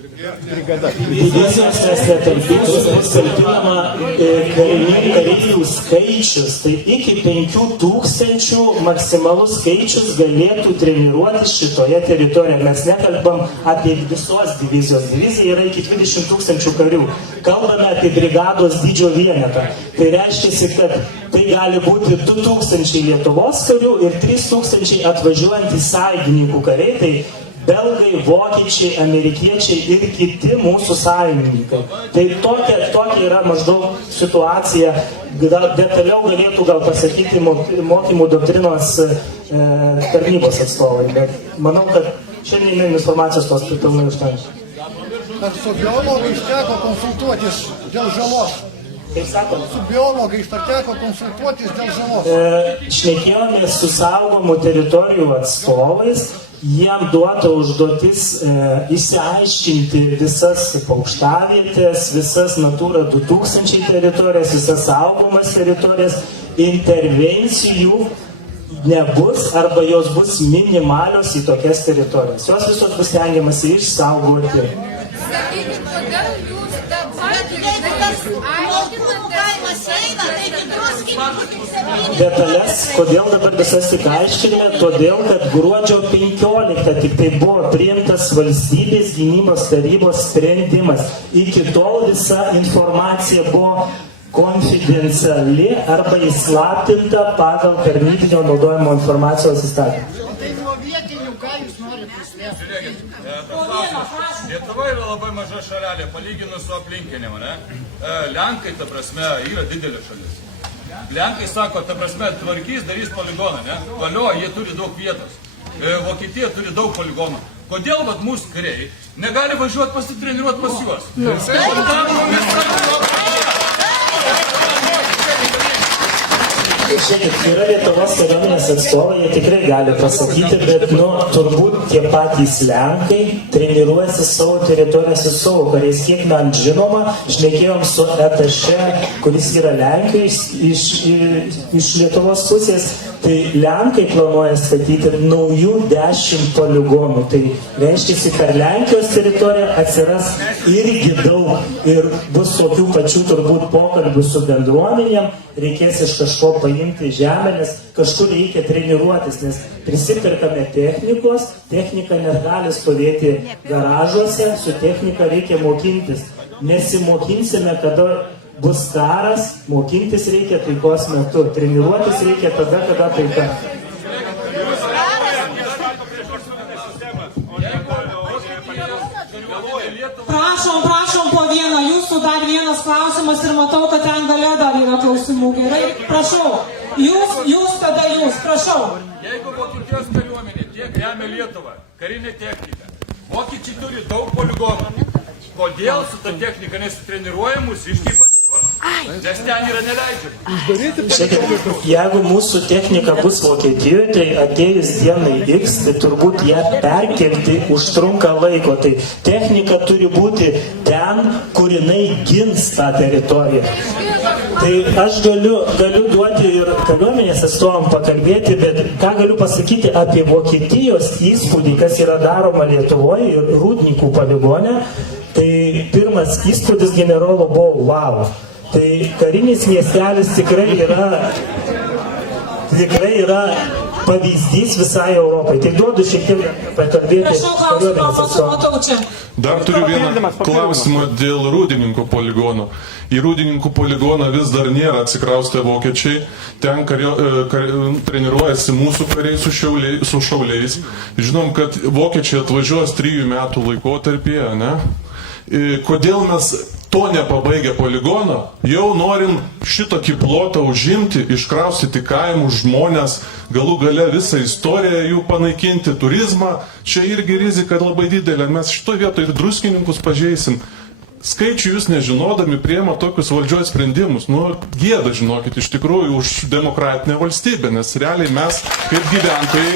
Divizijos netalpintos bus talpinama kareivių skaičius, tai iki 5000 maksimalus skaičius galėtų treniruotis šitoje teritorijoje. Mes nekalbam apie visos divizijos. Divizija yra iki 20 000 karių. Kalbame apie brigados dydžio vienetą. Tai reiškia, kad tai gali būti 2000 Lietuvos karių ir 3000 atvažiuojantys sąjungininkų kariai. Tai belgai, vokiečiai, amerikiečiai ir kiti mūsų sąjungininkai. Tai tokia yra maždaug situacija. Detaliau galėtų gal pasakyti mokymų doktrinos tarnybos atstovai, bet manau, kad šiandien informacijos tos pilnai užtenka. Ar su biologais teko konsultuotis dėl žalos? Kaip sakot? Su biologais teko konsultuotis dėl žalos? Šnekėjomės su saugomų teritorijų atstovais. Jiem duota užduotis išsiaiškinti visas paukštavietės, visas Natura 2000 teritorijas, visas saugomas teritorijas. Intervencijų nebus arba jos bus minimalios į tokias teritorijas. Jos visos bus stengiamasi išsaugoti. Sakykit, kodėl jūs dabar Detalės, kodėl dabar visas tik aiškinime, todėl, kad gruodžio 15 tik tai buvo priimtas valstybės gynybos tarybos sprendimas. Iki tol visa informacija buvo konfidenciali arba įslaptinta pagal tarnybinio naudojimo informacijos įstatymą. Tai nuo vietinių, ką jūs norite prislėpti? Lietuva yra labai maža šalelė, palyginus su aplinkinėm, ne? Lenkai, ta prasme, yra didelė šalis. Lenkai sako, ta prasme, tvarkys, darys poligoną, ne? Valio, jie turi daug vietos. Vokietija turi daug poligonų. Kodėl vat mūsų kariai negali važiuoti pasitreniruoti pas juos? Žiūrėkit, yra Lietuvos kariuomenės atstovai, jie tikrai gali pasakyti, bet, turbūt tie patys Lenkai treniruojasi savo teritorijose su savo kariais. Kiek man žinoma, šnekėjom su ataše, kuris yra Lenkijoje iš Lietuvos pusės, tai Lenkai planuoja statyti naujų 10 poligonų. Tai reiškia, per Lenkijos teritoriją atsiras irgi daug ir bus tokių pačių turbūt pokalbių su bendruomenėm, reikės iš kažko paimti žemę, nes kažkur reikia treniruotis, nes prisipirkame technikos, technika negali stovėti garažuose, su technika reikia mokintis. Nesimokinsime, kada bus karas, mokintis reikia taikos metu, treniruotis reikia tada, kada taika. Prašom po vieną, jūsų dar vienas klausimas ir matau, kad ten gale dar yra klausimų. Gerai, prašau. Jūs, prašau. Jeigu Vokietijos kariuomenė tiek remia Lietuvą, karinė technika, vokiečiai turi daug poligonų. Kodėl su ta technika nesitreniruoja mūsiškiai pas juos? Nes ten yra neleidžiama. Žiūrėkit, jeigu mūsų technika bus Vokietijoje, tai atėjus dienai X, tai turbūt ją perkelti užtrunka laiko. Tai technika turi būti ten, kur jinai gins tą teritoriją. Tai aš galiu duoti ir kariuomenės atstovam pakalbėti, bet ką galiu pasakyti apie Vokietijos įspūdį, kas yra daroma Lietuvoje ir Rūdnikų poligone. Tai pirmas įspūdis generolo buvo wow. Tai karinis miestelis tikrai yra tikrai yra pavyzdys visai Europai. Tik duodu šiek tiek pakalbėti. Prašau, klausimą, matau čia. Dar turiu vieną klausimą dėl Rūdininkų poligono. Į Rūdininkų poligoną vis dar nėra atsikraustę vokiečiai. Ten treniruojasi mūsų kariai su šauliais. Žinom, kad vokiečiai atvažiuos 3 metų laikotarpyje, ne? Kodėl mes to nepabaigę poligono, jau norim šitokį plotą užimti, iškraustyti kaimus žmonės, galų gale visą istoriją jų panaikinti, turizmą, čia irgi rizika labai didelė, mes šito vietoje ir druskininkus pažeisim. Skaičių jūs nežinodami priema tokius valdžios sprendimus, gėda žinokit iš tikrųjų už demokratinę valstybę, nes realiai mes kaip gyventojai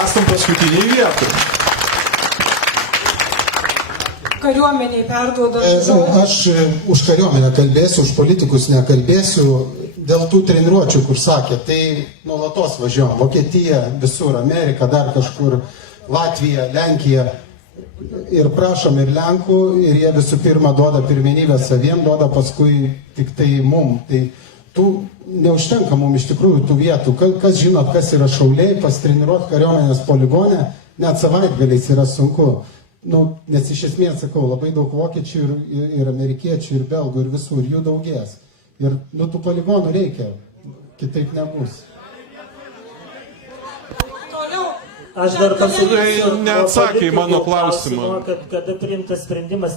esam paskutiniai vietoje. Kariuomeniai perduoda žodį. Aš už kariuomenę kalbėsiu, už politikus nekalbėsiu. Dėl tų treniruočių, kur sakė, tai nuolatos važiuojam. Vokietija, visur, Amerika, dar kažkur, Latvija, Lenkija. Ir prašom ir Lenkų, ir jie visų pirma duoda pirmenybę saviem, duoda paskui tik tai mum. Tai tų neužtenka mum iš tikrųjų tų vietų. Kas žinot, kas yra šauliai, pasitreniruoti kariuomenės poligone, net savaitgaliais yra sunku. Nes iš esmės, sakau, labai daug vokiečių ir amerikiečių, ir belgų, ir visų, ir jų daugės. Ir tų poligonų reikia, kitaip nebus. Aš dar pasakysiu, neatsakė į mano klausimą. Kada priimtas sprendimas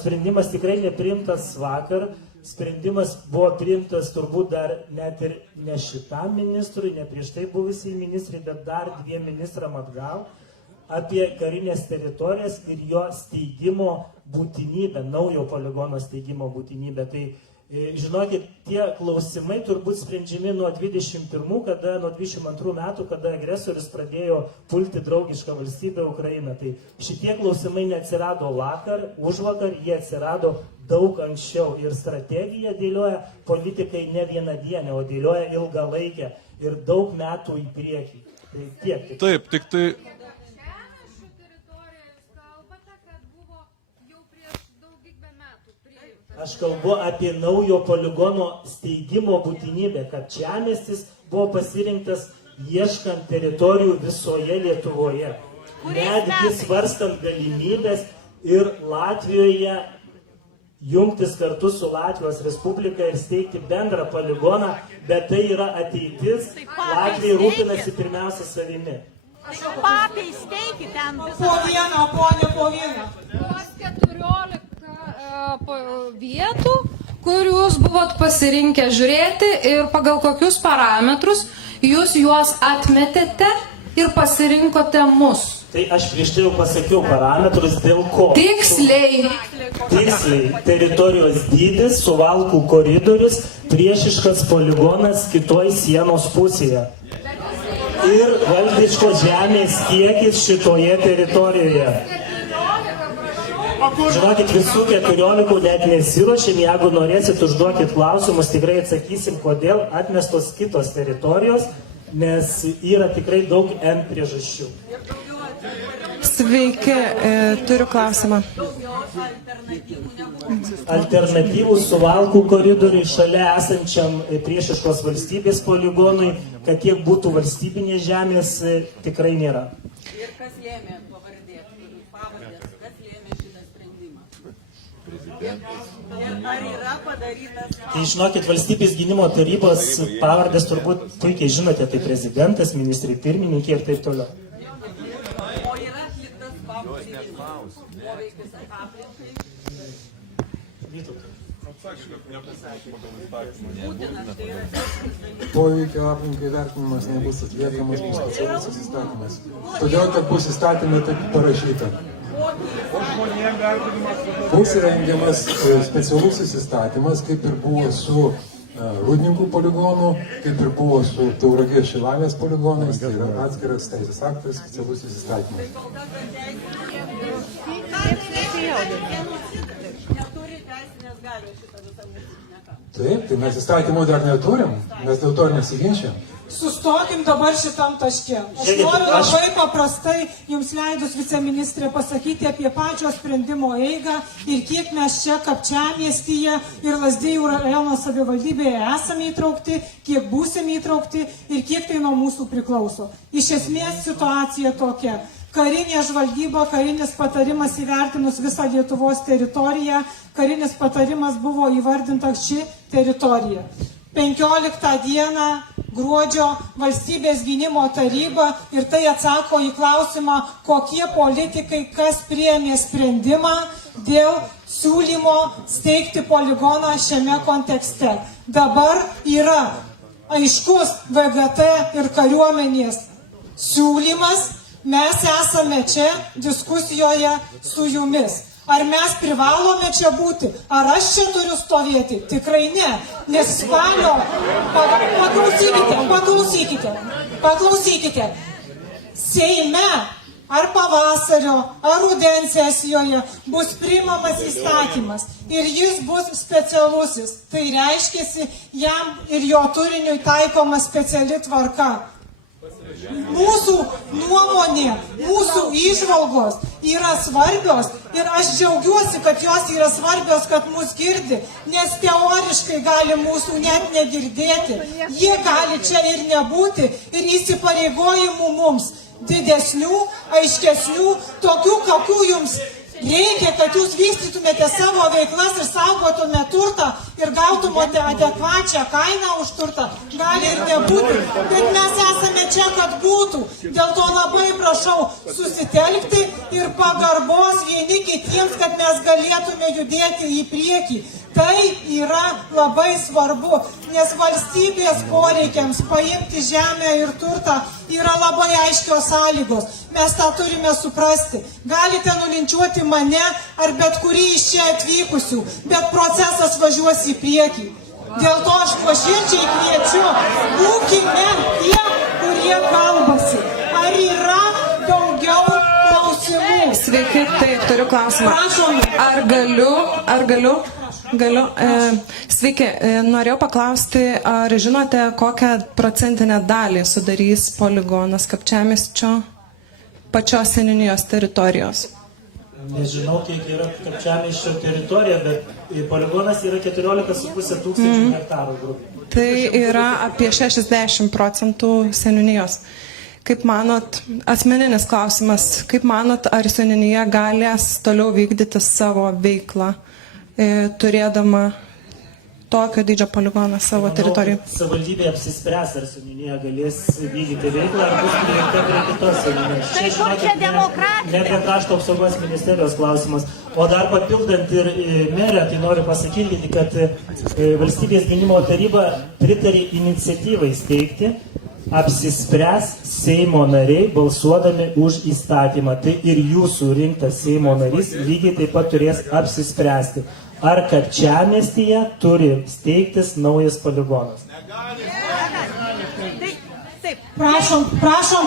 tikrai nepriimtas vakar, sprendimas buvo priimtas turbūt dar net ir ne šitam ministrui, ne prieš tai buvusiai ministrai, bet dar 2 ministram atgal, apie karinės teritorijas ir jo steigimo būtinybę, naujo poligono steigimo būtinybę. Tai, žinokit, tie klausimai turbūt sprendžiami nuo 22 metų, kada agresorius pradėjo pulti draugišką valstybę Ukrainą. Tai šitie klausimai neatsirado vakar, užvakar, jie atsirado daug anksčiau. Ir strategiją dėlioja politikai ne vienadienę, o dėlioja ilgalaikę ir daug metų į priekį. Tai tiek. Taip, tik tai... Aš kalbu apie naujo poligono steigimo būtinybę, kad Žemestis buvo pasirinktas ieškant teritorijų visoje Lietuvoje. Netgi svarstant galimybės ir Latvijoje jungtis kartu su Latvijos Respublika ir steigti bendrą poligoną, bet tai yra ateitis, Latvija rūpinasi pirmiausia savimi. Papiai steigi ten visą. Po vieną. 14 vietų, kur jūs buvot pasirinkę žiūrėti ir pagal kokius parametrus jūs juos atmetėte ir pasirinkote mus. Tai aš prieš tai jau pasakiau parametrus, dėl ko. Tiksliai. Teritorijos dydis, Suvalkų koridorius, priešiškas poligonas kitoj sienos pusėje. Ir valdiškos žemės kiekis šitoje teritorijoje. Žinokit, visų 14 net nesiruošim, jeigu norėsit užduokit klausimus, tikrai atsakysim, kodėl atmestos kitos teritorijos, nes yra tikrai daug N priežasčių. Sveiki, turiu klausimą. Alternatyvų Suvalkų koridoriui šalia esančiam priešiškos valstybės poligonui, kad tiek būtų valstybinės žemės, tikrai nėra. Ir kas lėmė pavardė, pavardės, kas lėmė šitą sprendimą? Ir ar yra padarytas... Tai žinokit, valstybės gynimo tarybos pavardės turbūt puikiai žinote, tai prezidentas, ministrai pirmininkė ir taip toliau. O yra atliktas poveikis aplinkai? Poveikio aplinkai vertinimas nebus atliekamas, bus specialusis įstatymas. Todėl, kad bus įstatymai taip parašyta. Bus rengiamas specialusis įstatymas, kaip ir buvo su Rūdininkų poligonu, kaip ir buvo su Tauragės Šilalės poligonais, tai yra atskiras teisės aktas, specialusis įstatymas. Taip, tai mes įstatymų dar neturim, mes dėl to ir nesiginčiam. sustokim dabar šitam taške. Aš noriu labai paprastai jums leidus viceministrė pasakyti apie pačio sprendimo eigą ir kiek mes čia Kapčiamiestyje ir Lazdijų rajono savivaldybėje esame įtraukti, kiek būsime įtraukti ir kiek tai nuo mūsų priklauso. Iš esmės situacija tokia. Karinė žvalgyba, karinis patarimas įvertinus visą Lietuvos teritoriją, karinis patarimas buvo įvardinta ši teritorija. 15 dieną gruodžio Valstybės gynimo taryba ir tai atsako į klausimą, kokie politikai kas priėmė sprendimą dėl siūlymo steigti poligoną šiame kontekste. Dabar yra aiškus VGT ir kariuomenės siūlymas, mes esame čia diskusijoje su jumis. Ar mes privalome čia būti? Ar aš čia turiu stovėti? Tikrai ne. Nes spalio, paklausykite. Seime ar pavasario, ar rudens sesijoje bus priimamas įstatymas ir jis bus specialusis. Tai reiškia, jam ir jo turiniui taikoma speciali tvarka. Mūsų nuomonė, mūsų įžvalgos yra svarbios ir aš džiaugiuosi, kad jos yra svarbios, kad mus girdi, nes teoriškai gali mūsų net negirdėti. Jie gali čia ir nebūti ir įsipareigojimų mums didesnių, aiškesnių, tokių, kokių jums reikia, kad jūs vystytumėte savo veiklas ir saugotumėte turtą ir gautumėte adekvačią kainą už turtą. Gali ir nebūti, bet mes esame čia, kad būtų. Dėl to labai prašau susitelkti ir pagarbos vieni kitiems, kad mes galėtume judėti į priekį. Tai yra labai svarbu, nes valstybės poreikiams paimti žemę ir turtą yra labai aiškios sąlygos. Mes tą turime suprasti. Galite nulinčiuoti mane ar bet kurį iš čia atvykusių, bet procesas važiuos į priekį. Dėl to aš nuoširdžiai kviečiu, būkime tie, kurie kalbasi. Ar yra daugiau klausimų? Sveiki, taip, turiu klausimą. Prašom. Ar galiu? Sveiki, norėjau paklausti, ar žinote, kokią procentinę dalį sudarys poligonas Kapčiamiesčio pačios seniūnijos teritorijos? Nežinau, kiek yra Kapčiamiesčio teritorija, bet poligonas yra 14,5 tūkstančių hektarų grupė. Tai yra apie 60% seniūnijos. Kaip manot, asmeninis klausimas, kaip manot, ar seniūnija galės toliau vykdyti savo veiklą, turėdama tokio dydžio poligoną savo teritorijoje? Savivaldybė apsispręs, ar seniūnija galės vykdyti veiklą, ar bus prijungta prie kitos seniūnijos. Tai kur čia demokratija? Ne prie Krašto apsaugos ministerijos klausimas. O dar papildant ir merę, tai noriu pasakyti, kad Valstybės gynimo taryba pritarė iniciatyvai steigti, apsispręs Seimo nariai balsuodami už įstatymą. Tai ir jūsų rinktas Seimo narys lygiai taip pat turės apsispręsti, ar Kapčiamiestyje turi steigtis naujas poligonas. Prašom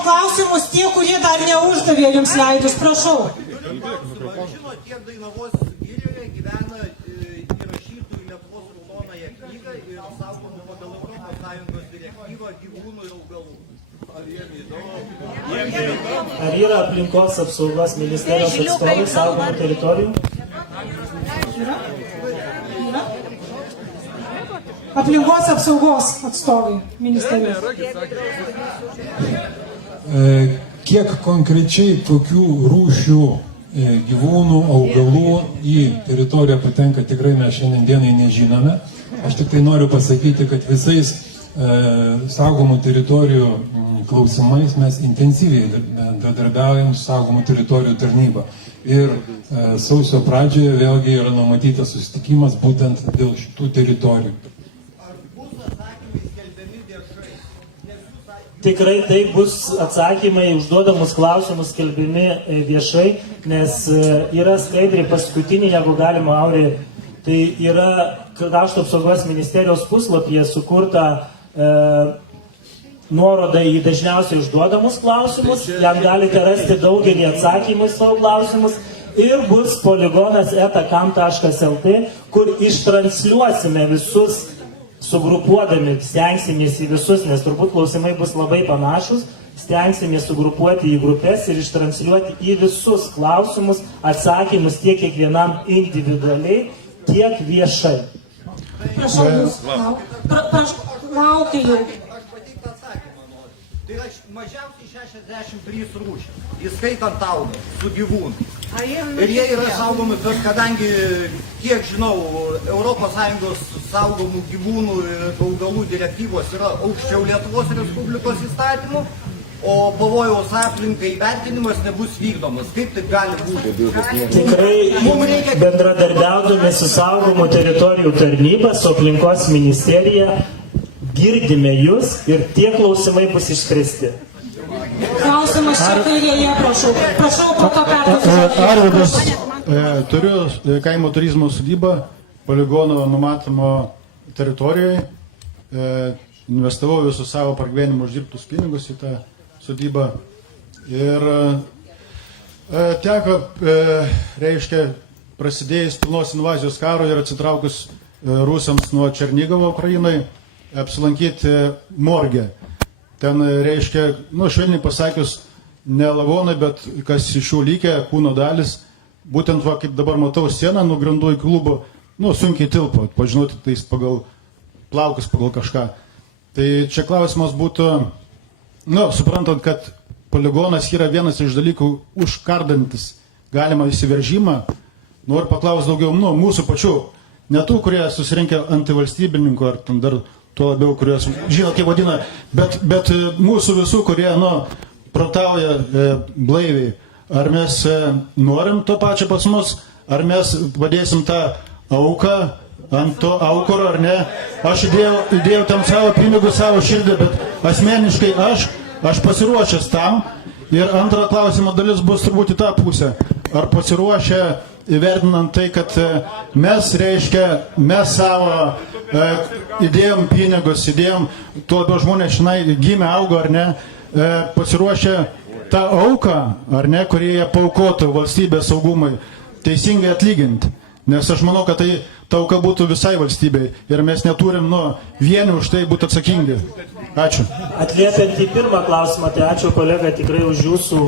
klausimus tie, kurie dar neuždavė jums leidus, prašau. Žinot, tiek Dainavos girioje gyvena įrašytų į Lietuvos raudonąją knygą ir saugomų pagal Europos Sąjungos direktyvą gyvūnų ir augalų. Ar yra aplinkos apsaugos ministerijos atstovai saugomų teritorijų? Yra? Aplinkos apsaugos atstovai ministerijos. Kiek konkrečiai tokių rūšių gyvūnų, augalų į teritoriją patenka, tikrai mes šiandienai nežinome. Aš tik tai noriu pasakyti, kad visais saugomų teritorijų klausimais mes intensyviai bendradarbiaujam su saugomų teritorijų tarnyba. Ir sausio pradžioje vėlgi yra numatytas susitikimas būtent dėl šitų teritorijų. Tikrai tai bus atsakymai užduodamus klausimus skelbimi viešai, nes yra skaidriai paskutiniai, jeigu galima, Auri, tai yra Krašto apsaugos ministerijos puslapyje sukurta nuoroda į dažniausiai užduodamus klausimus, jam galite rasti daugelį atsakymų į savo klausimus ir bus poligonas eta.kam.lt, kur ištransliuosime visus sugrupuodami stengsimės į visus, nes turbūt klausimai bus labai panašus, stengsimės sugrupuoti į grupės ir ištransliuoti į visus klausimus atsakymus tiek kiekvienam individualiai, tiek viešai. Prašau, jūs laukia jau. Tai yra mažiausiai 63 rūšys, įskaitant augalus su gyvūnais. Ir jie yra saugomi, bet kadangi, kiek žinau, ES saugomų gyvūnų ir augalų direktyvos yra aukščiau Lietuvos Respublikos įstatymų, o pavojaus aplinkai vertinimas nebus vykdomas. Kaip taip gali būti? Tikrai bendradarbiaudami su saugomų teritorijų tarnyba, su aplinkos ministerija, girdime jūs ir tie klausimai bus išspręsti. Klausimas čia kairėje, prašau. Prašau, po to perduoti. Arvydas, turiu kaimo turizmo sodybą, poligono numatymo teritorijoje. Investavau visus savo pragyvenimo uždirbtus pinigus į tą sodybą. Ir teko, reiškia, prasidėjus pilnos invazijos karo ir atsitraukus rusams nuo Černigovo Ukrainai, apsilankyti morgę. Ten reiškia, švelniai pasakius, ne lavonai, bet kas iš jų lygia, kūno dalis, būtent va, kaip dabar matau sieną, nuo grindų iki lubų, sunkiai tilpo, pažinoti tais pagal plaukus, pagal kažką. Tai čia klausimas būtų, suprantant, kad poligonas yra vienas iš dalykų užkardantis galimą įsiveržimą, noriu paklausti daugiau, mūsų pačių, ne tų, kurie susirinkę antivalstybininkų, ar ten dar tuo labiau, kuriuos žino, kaip vadina, bet mūsų visų, kurie, protauja blaiviai. Ar mes norim to pačio pas mus, ar mes padėsim tą auką ant to aukuro, ar ne? Aš įdėjau tam savo pinigus, savo širdį, bet asmeniškai aš pasiruošęs tam. Ir antra klausimo dalis bus turbūt į tą pusę. Ar pasiruošę įvertinant tai, kad mes savo įdėjom pinigus, tuo labiau žmonės šiandien gimė, augo, ar ne, pasiruošę tą auką, ar ne, kurie jie paukotų valstybės saugumui, teisingai atlyginti. Nes aš manau, kad ta auka būtų visai valstybei ir mes neturim vieni už tai būti atsakingi. Ačiū. Atliepiant į pirmą klausimą, tai ačiū kolega tikrai už jūsų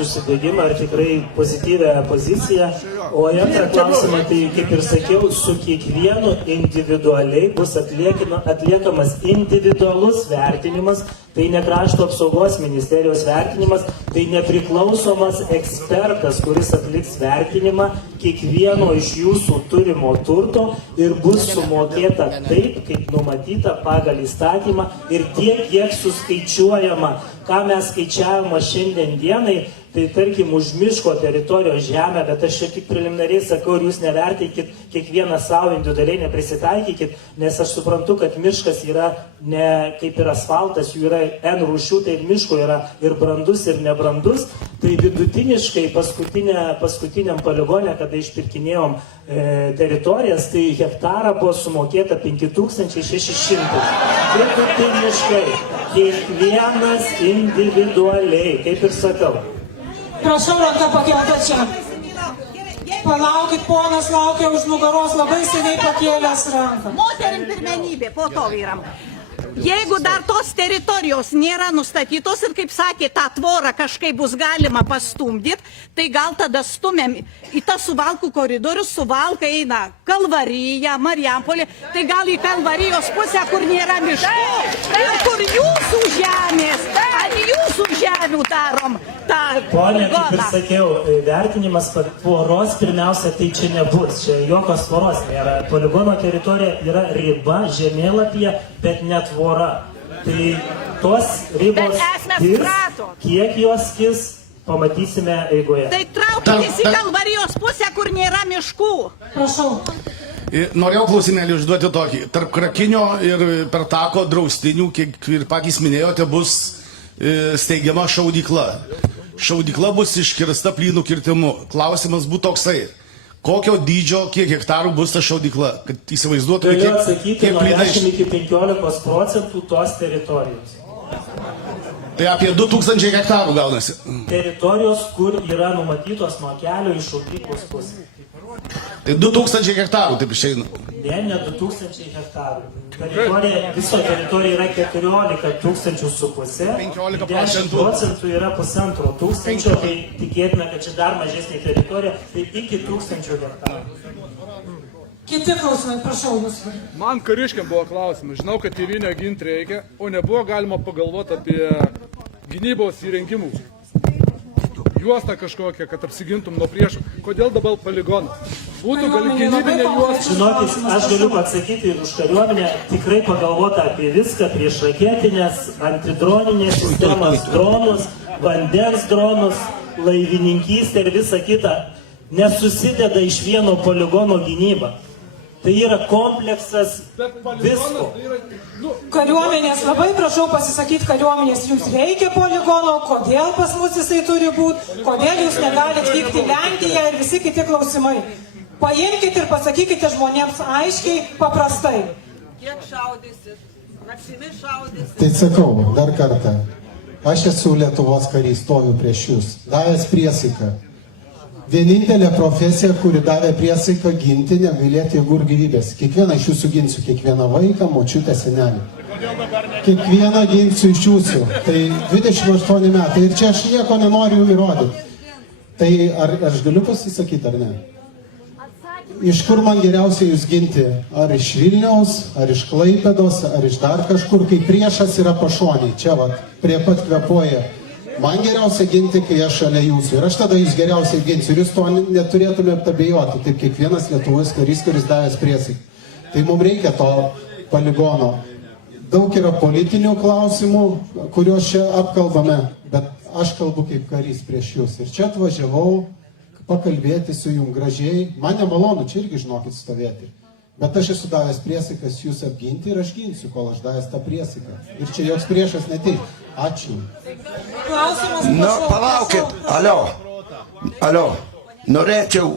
užsidegimą ir tikrai pozityvę poziciją. O antrą klausimą, tai kaip ir sakiau, su kiekvienu individualiai bus atliekamas individualus vertinimas. Tai ne krašto apsaugos ministerijos vertinimas, tai nepriklausomas ekspertas, kuris atliks vertinimą kiekvieno iš jūsų turimo turto ir bus sumokėta taip, kaip numatyta pagal įstatymą ir tiek, kiek suskaičiuojama. Ką mes skaičiavome šiandien dienai, tai tarkim už miško teritorijos žemę, bet aš čia tik preliminariai sakau ir jūs nevertinkit kiekvieną savo individualiai, neprisitaikykit, nes aš suprantu, kad miškas yra ne kaip ir asfaltas, jų yra N rūšių, tai miško yra ir brandus, ir nebrandus. Tai vidutiniškai paskutiniam poligone, kada išpirkinėjom teritorijas, tai hektarą buvo sumokėta 5600. Vidutiniškai, kiekvienas individualiai, kaip ir sakau. Prašau, ranką pakeltą čia. Palaukit, ponas laukia už nugaros, labai seniai pakėlęs ranką. Moterim pirmenybė, po to vyram. Jeigu dar tos teritorijos nėra nustatytos ir, kaip sakė, tą tvorą kažkaip bus galima pastumdyti, tai gal tada stumėm į tą Suvalkų koridorių, Suvalkai eina Kalvarija, Marijampolė, tai gal į Kalvarijos pusę, kur nėra miškų, ir kur jūsų žemės, ant jūsų žemių darom tą Pone, kaip ir sakiau, vertinimas tvoros pirmiausia, tai čia nebus, čia jokios tvoros nėra. Poligono teritorija yra riba žemėlapyje, bet ne tvora. Tai tos ribos kirs, kiek jos kis, pamatysime eigoje. Tai traukitės į Kalvarijos pusę, kur nėra miškų. Prašau. Norėjau klausimėlį užduoti tokį. Tarp Krakinio ir Pertako draustinių, kiek ir patys minėjote, bus steigiama šaudykla. Šaudykla bus iškirsta plynų kirtimu. Klausimas būtų toksai. Kokio dydžio, kiek hektarų bus ta šaudykla? Kad įsivaizduotume, Galiu atsakyti nuo 10 iki 15% tos teritorijos. Tai apie 2000 hektarų gaunasi. Teritorijos, kur yra numatytos nuo kelio iš šaudyklos pusės. Tai 2000 hektarų taip išeina. Ne, ne 2000 hektarų. Viso teritorija yra 14,5 tūkstančių, 10% yra 1,5 tūkstančio, tai tikėtina, kad čia dar mažesnė teritorija, tai iki 1000 hektarų. Kiti klausimai, prašau jūs. Man kariškiam buvo klausimas. Žinau, kad tėvynę ginti reikia, o nebuvo galima pagalvoti apie gynybos įrengimų. Juostą kažkokią, kad apsigintum nuo priešų. Kodėl dabar poligoną? Būtų gal gynybinė juosta. Žinokit, aš galiu atsakyti ir už kariuomenę, tikrai pagalvoti apie viską, prieš raketinės, antidroninės sistemas, dronus, vandens dronus, laivininkystę ir visą kitą. Nesusideda iš vieno poligono gynyba. Tai yra kompleksas visko. Kariuomenės, labai prašau pasisakyti kariuomenės, jums reikia poligono, kodėl pas mus jisai turi būti, kodėl jūs negalite vykti į Lenkiją ir visi kiti klausimai. Paimkite ir pasakykite žmonėms aiškiai, paprastai. Kiek šaudysit? Naksimi šaudysit? Tai sakau, dar kartą, aš esu Lietuvos karys, stoviu prieš jūs, davęs priesaiką. Vienintelė profesija, kuri davė priesaiką ginti, negailėti jėgų ir gyvybės. Kiekvieną iš jūsų ginsiu, kiekvieną vaiką, močiutę, senelį. Kiekvieną ginsiu iš jūsų. Tai 28 metai ir čia aš nieko nenoriu jums įrodyti. Tai ar aš galiu pasisakyti ar ne? Iš kur man geriausia jūs ginti? Ar iš Vilniaus, ar iš Klaipėdos, ar iš dar kažkur, kai priešas yra pašoniai. Čia va, prie pat kvepuoja. Man geriausia ginti, kai aš šalia jūsų. Ir aš tada jūs geriausiai ginsiu. Ir jūs to neturėtumėte abejoti. Taip kiekvienas Lietuvos karys, kuris davęs priesaiką. Tai mums reikia to poligono. Daug yra politinių klausimų, kuriuos čia apkalbame. Bet aš kalbu kaip karys prieš jūs. Ir čia atvažiavau pakalbėti su jums gražiai. Man nemalonu čia irgi, žinokit, stovėti. Bet aš esu davęs priesaikas jūs apginti ir aš ginsiu, kol aš davęs tą priesaiką. Ir čia joks priešas neteis. Ačiū. Klausimas, Nu, palaukit, alio, norėčiau.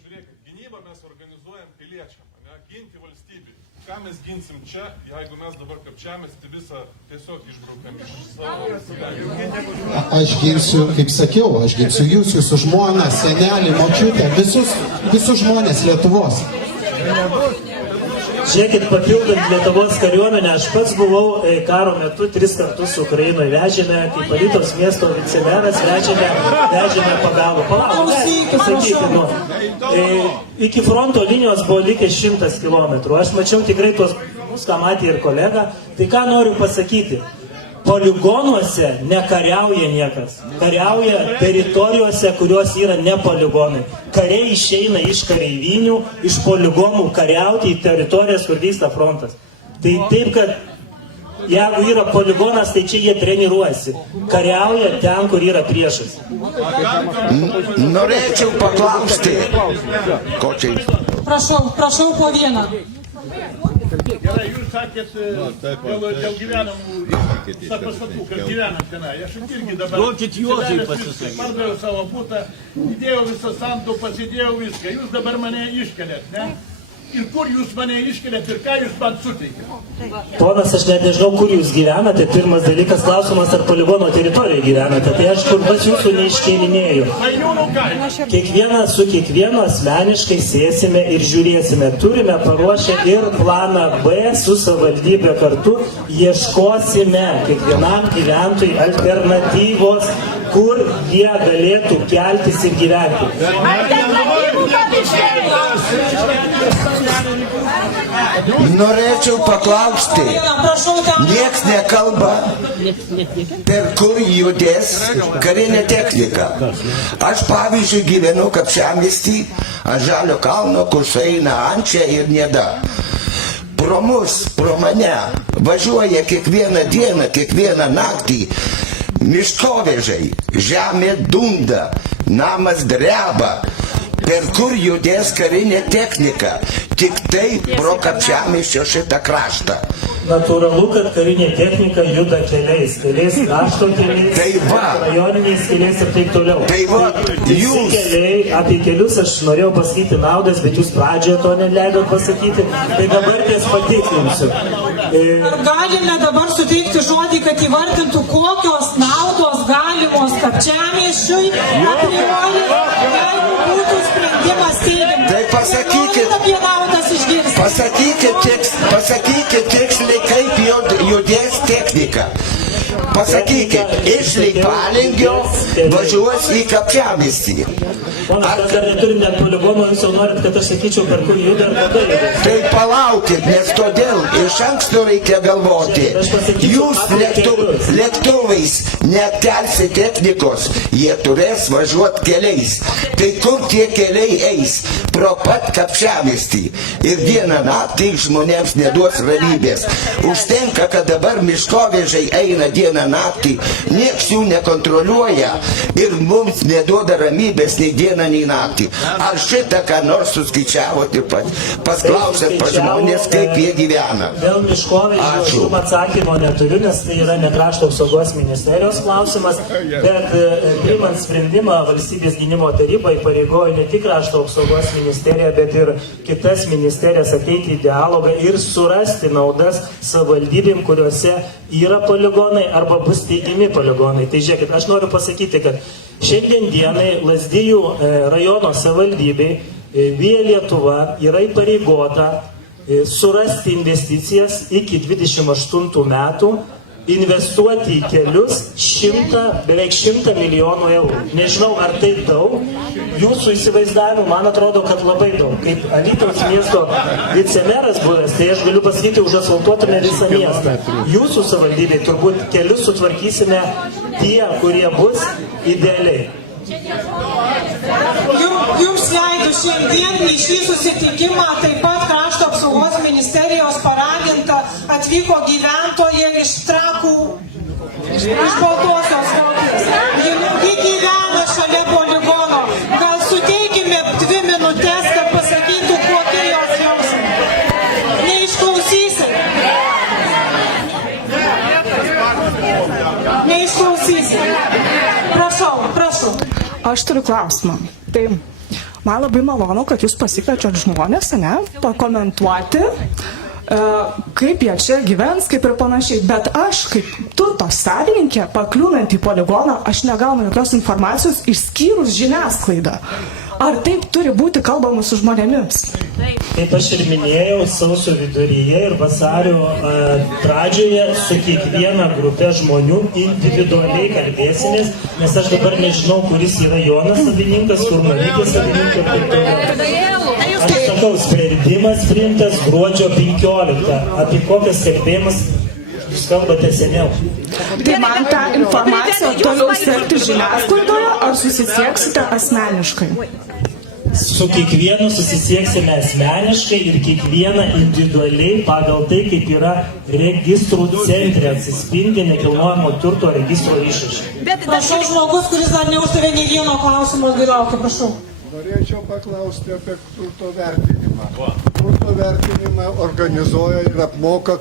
Žiūrėkit, gynybą mes organizuojam piliečiam, ne? Ginti valstybį. Ką mes ginsim čia, jeigu mes dabar kapčiamės, tai visą tiesiog išbraukam iš savo. Aš ginsiu, kaip sakiau, aš ginsiu jūs, jūsų žmoną, senelį, močiutę, visus žmonės Lietuvos. Žiūrėkit, papildant Lietuvos kariuomenę, aš pats buvau karo metu 3 kartus Ukrainoje, vežėme, kaip Alytaus miesto vicemeras, vežėme pagalbą. Iki fronto linijos buvo likęs 100 kilometrų. Aš mačiau tikrai tuos, ką matė ir kolega. Tai ką noriu pasakyti? Poligonuose nekariauja niekas. Kariauja teritorijose, kurios yra ne poligonai. Kariai išeina iš kareivinių, iš poligonų kariauti į teritorijas, kur vyksta frontas. Tai taip, kad jeigu yra poligonas, tai čia jie treniruojasi. Kariauja ten, kur yra priešas. Norėčiau paklausti. Ko čia? Prašau po vieną. Gerai, jūs sakėt dėl gyvenamų pastatų, kad gyvenam tenai. Aš irgi dabar pardavau savo butą, įdėjau visą santaupas, įdėjau viską. Jūs dabar mane iškelėt, ne? Ir kur jūs mane iškelėt ir ką jūs man suteikėt? Ponas, aš net nežinau, kur jūs gyvenate. Pirmas dalykas, klausimas, ar poligono teritorijoje gyvenate. Tai aš kur pas jūsų neiškėlinėjau. Kiekvienas su kiekvienu asmeniškai sėsime ir žiūrėsime. Turime paruošę ir planą B su savivaldybė kartu. Ieškosime kiekvienam gyventojui alternatyvos, kur jie galėtų keltis ir gyventi. Norėčiau paklausti, nieks nekalba, per kur judės karinė technika. Aš pavyzdžiui gyvenu Kapčiamiestyj, ant Žalio kalno, kur sueina Ančia ir Nieda. Pro mus, pro mane važiuoja kiekvieną dieną, kiekvieną naktį miškovežiai, žemė dunda, namas dreba. Per kur judės karinė technika? Tik tai pro Kapčiamiesčio šitą kraštą. Natūralu, kad karinė technika juda keliais krašto keliais, rajoniniais keliais ir taip toliau. Tai va, jūs... Keliai, apie kelius aš norėjau pasakyti naudas, bet jūs pradžioje to neleidot pasakyti, tai dabar ties patikslinsiu. Ar galime dabar suteikti žodį, kad įvardintų, kokios naudos galimos Kapčiamiesčiui, jeigu būtų sprendimas teigiamas? Tai pasakykit tiksliai, kaip judės technika. Pasakykit, iš Leipalingio važiuos į Kapčiamiestį. Ponas, mes dar neturim net poligono, jūs jau norit, kad aš sakyčiau, per kur juda ir kada judės. Tai palaukit, nes todėl iš anksto reikia galvoti. Jūs lėktuvais nekelsi technikos, jie turės važiuoti keliais. Tai kur tie keliai eis? Pro pat Kapčiamiestį. Ir dieną naktį žmonėms neduos ramybės. Užtenka, kad dabar miškovežiai eina dieną naktį, nieks jų nekontroliuoja ir mums neduoda ramybės nei dieną, nei naktį. Ar šitą ką nors suskaičiavote pat? Pasklausėt pa žmonės, kaip jie gyvena. Dėl miškovežių jums atsakymo neturiu, nes tai yra ne Krašto apsaugos ministerijos klausimas, bet priimant sprendimą valstybės gynimo taryba įpareigojo ne tik Krašto apsaugos ministeriją, bet ir kitas ministerijas ateiti į dialogą ir surasti naudas savivaldybėm, kuriuose yra poligonai arba bus teigiami poligonai. Tai žiūrėkit, aš noriu pasakyti, kad šiandien dienai Lazdijų rajono savivaldybei Via Lietuva yra įpareigota surasti investicijas iki 28 metų, investuoti į kelius beveik 100 milijonų eurų. Nežinau, ar tai daug. Jūsų įsivaizdavimu, man atrodo, kad labai daug. Kaip Alytaus miesto vicemeras buvęs, tai aš galiu pasakyti, užasfaltuotume visą miestą. Jūsų savivaldybei turbūt kelius sutvarkysime tie, kurie bus idealiai. Jums leidus šiandien į šį susitikimą taip pat Krašto apsaugos ministerijos paraginta atvyko gyventoja iš Trakų, iš Baltosios Vokės. Ji gyvena šalia poligono. Gal suteikime 2 minutės, kad pasakytų, kokie jos jausmai. Neišklausysit. Neišklausysit. Prašau. Aš turiu klausimą. Tai man labai malonu, kad jūs pasikviečiat žmonės, ne, pakomentuoti, kaip jie čia gyvens, kaip ir panašiai. Bet aš, kaip turto savininkė, pakliūnant į poligoną, aš negaunu jokios informacijos išskyrus žiniasklaidą. Ar taip turi būti kalbama su žmonėmis? Kaip aš ir minėjau, sausio viduryje ir vasario pradžioje su kiekviena grupė žmonių individualiai kalbėsimės, nes aš dabar nežinau, kuris yra Jonas savininkas, kur Marytė savininkė. Aš sakau, sprendimas priimtas gruodžio 15. Apie kokias kalbėjimas jūs kalbate seniau? Tai man tą informaciją toliau sekti žiniasklaidoje, ar susisieksite asmeniškai? Su kiekvienu susisieksime asmeniškai ir kiekvieną individualiai pagal tai, kaip yra registrų centre atsispindi nekilnojamo turto registro išrašai. Prašau, žmogus, kuris dar neuždavė nei vieno klausimo, laukia, prašau. Norėčiau paklausti apie turto vertinimą. Turto vertinimą organizuoja ir apmoka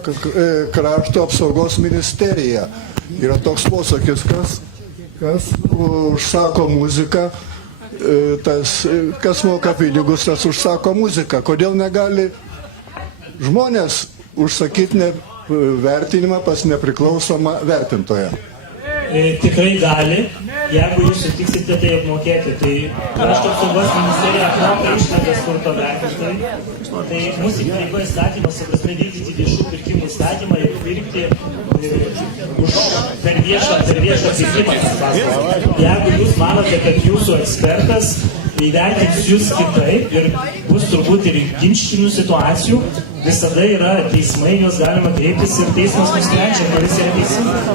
Krašto apsaugos ministerija. Yra toks posakis, kas užsako muziką, kas moka pinigus, tas užsako muziką. Kodėl negali žmonės užsakyti vertinimą pas nepriklausomą vertintoją? Tikrai gali, jeigu jūs sutiksite tai apmokėti. Tai Krašto apsaugos ministerija apmoka išlaidas turto vertintojui. Tai mūsų įpareigoja įstatymas, suprasme, vykdyti viešų pirkimų įstatymą ir pirkti per viešą pirkimą. Jeigu jūs manote, kad jūsų ekspertas įvertins jūs kitaip ir bus turbūt ir ginčytinų situacijų, visada yra teismai, juos galima kreiptis ir teismas nusprendžia, kuris yra teisingas.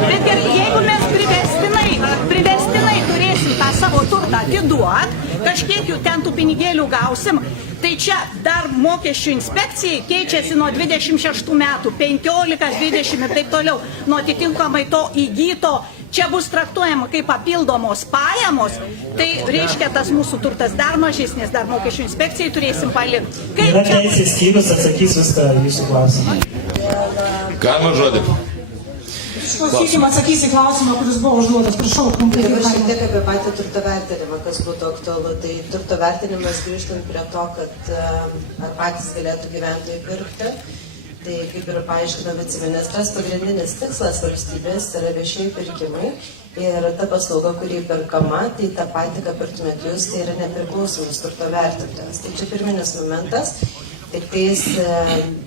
Bet gerai, jeigu mes privestinai turėsim tą savo turtą atiduot, kažkiek jų ten tų pinigėlių gausim, tai čia dar mokesčių inspekcijai keičiasi nuo 26 metų, 15, 20 ir taip toliau, nuo atitinkamai to įgyto. Čia bus traktuojama kaip papildomos pajamos, tai reiškia tas mūsų turtas dar mažesnis, dar mokesčių inspekcijai turėsim palikti. Yra teisės skyrius, atsakys viską jūsų klausimą. Galima žodį. Išklausykime, atsakysi klausimą, kuris buvo užduotas. Prašau, konkrečiai. Dabar šiek tiek apie patį turto vertinimą, kas būtų aktualu. Tai turto vertinimas grįžtant prie to, kad ar patys galėtų gyventojai pirkti. Tai kaip ir paaiškino viceministras, pagrindinis tikslas valstybės yra viešieji pirkimai ir ta paslauga, kuri perkama, tai tą patį, ką pirktumėt jūs, tai yra nepriklausomas turto vertintojas. Tai čia pirminis momentas. Tik tais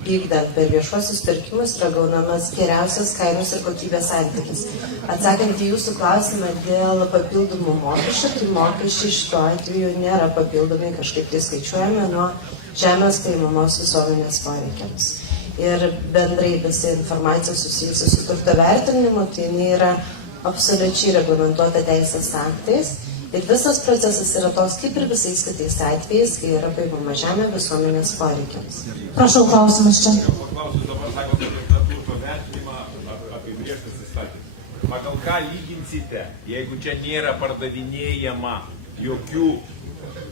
vykdant per viešuosius pirkimus yra gaunamas geriausias kainos ir kokybės santykis. Atsakant į jūsų klausimą dėl papildomų mokesčių, tai mokesčiai šituo atveju nėra papildomai kažkaip tai skaičiuojami nuo žemės paimamos visuomenės poreikiams. Ir bendrai visa informacija susijusi su turto vertinimu, tai jinai yra absoliučiai reglamentuota teisės aktais. Ir visas procesas yra toks kaip ir visais kitais atvejais, kai yra paimama žemė visuomenės poreikiams. Prašau, klausimas čia. Paklausiu dabar, sakote, apie tą turto vertinimą, apibrėžtas įstatymas. Pagal ką lyginsite, jeigu čia nėra pardavinėjama jokių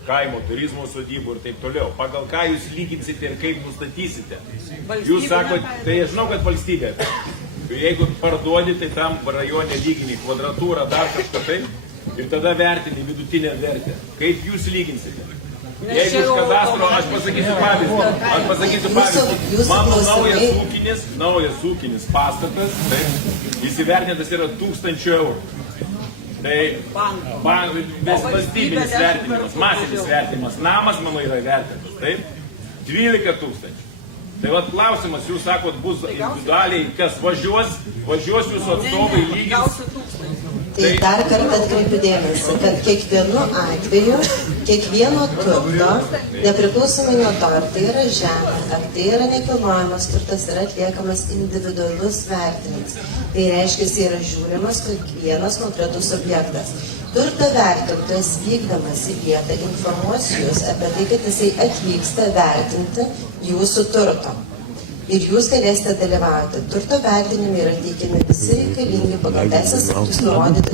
kaimo turizmo sodybų ir taip toliau? Pagal ką jūs lyginsite ir kaip nustatysite? Jūs sakote, tai aš žinau, kad valstybė. Jeigu parduodi, tai tam rajone lygini kvadratūrą, dar kažką taip. Ir tada vertini vidutinę vertę. Kaip jūs lyginsite? Jeigu iš kadastro, aš pasakysiu pavyzdį. Mano naujas ūkinis pastatas, įsivertintas yra 1000 eurų. Tai valstybinis vertinimas, masinis vertinimas, namas mano yra vertintas, taip? 12 000. Tai vat klausimas, jūs sakot, bus individualiai, kas važiuos jūsų atstovai lygins. Tai dar kartą atkreipiu dėmesį, kad kiekvienu atveju, kiekvieno turto, nepriklausomai nuo to, ar tai yra žemė, ar tai yra nekilnojamas turtas, yra atliekamas individualus vertinimas. Tai reiškia, jis yra žiūrimas kiekvienas konkretus objektas. Turto vertintojas vykdamas į vietą informuos jūs apie tai, kad jisai atvyksta vertinti jūsų turto. Ir jūs galėsite dalyvauti. Turto vertinime yra teikiami visi reikalingi pagal teisės aktus nurodyti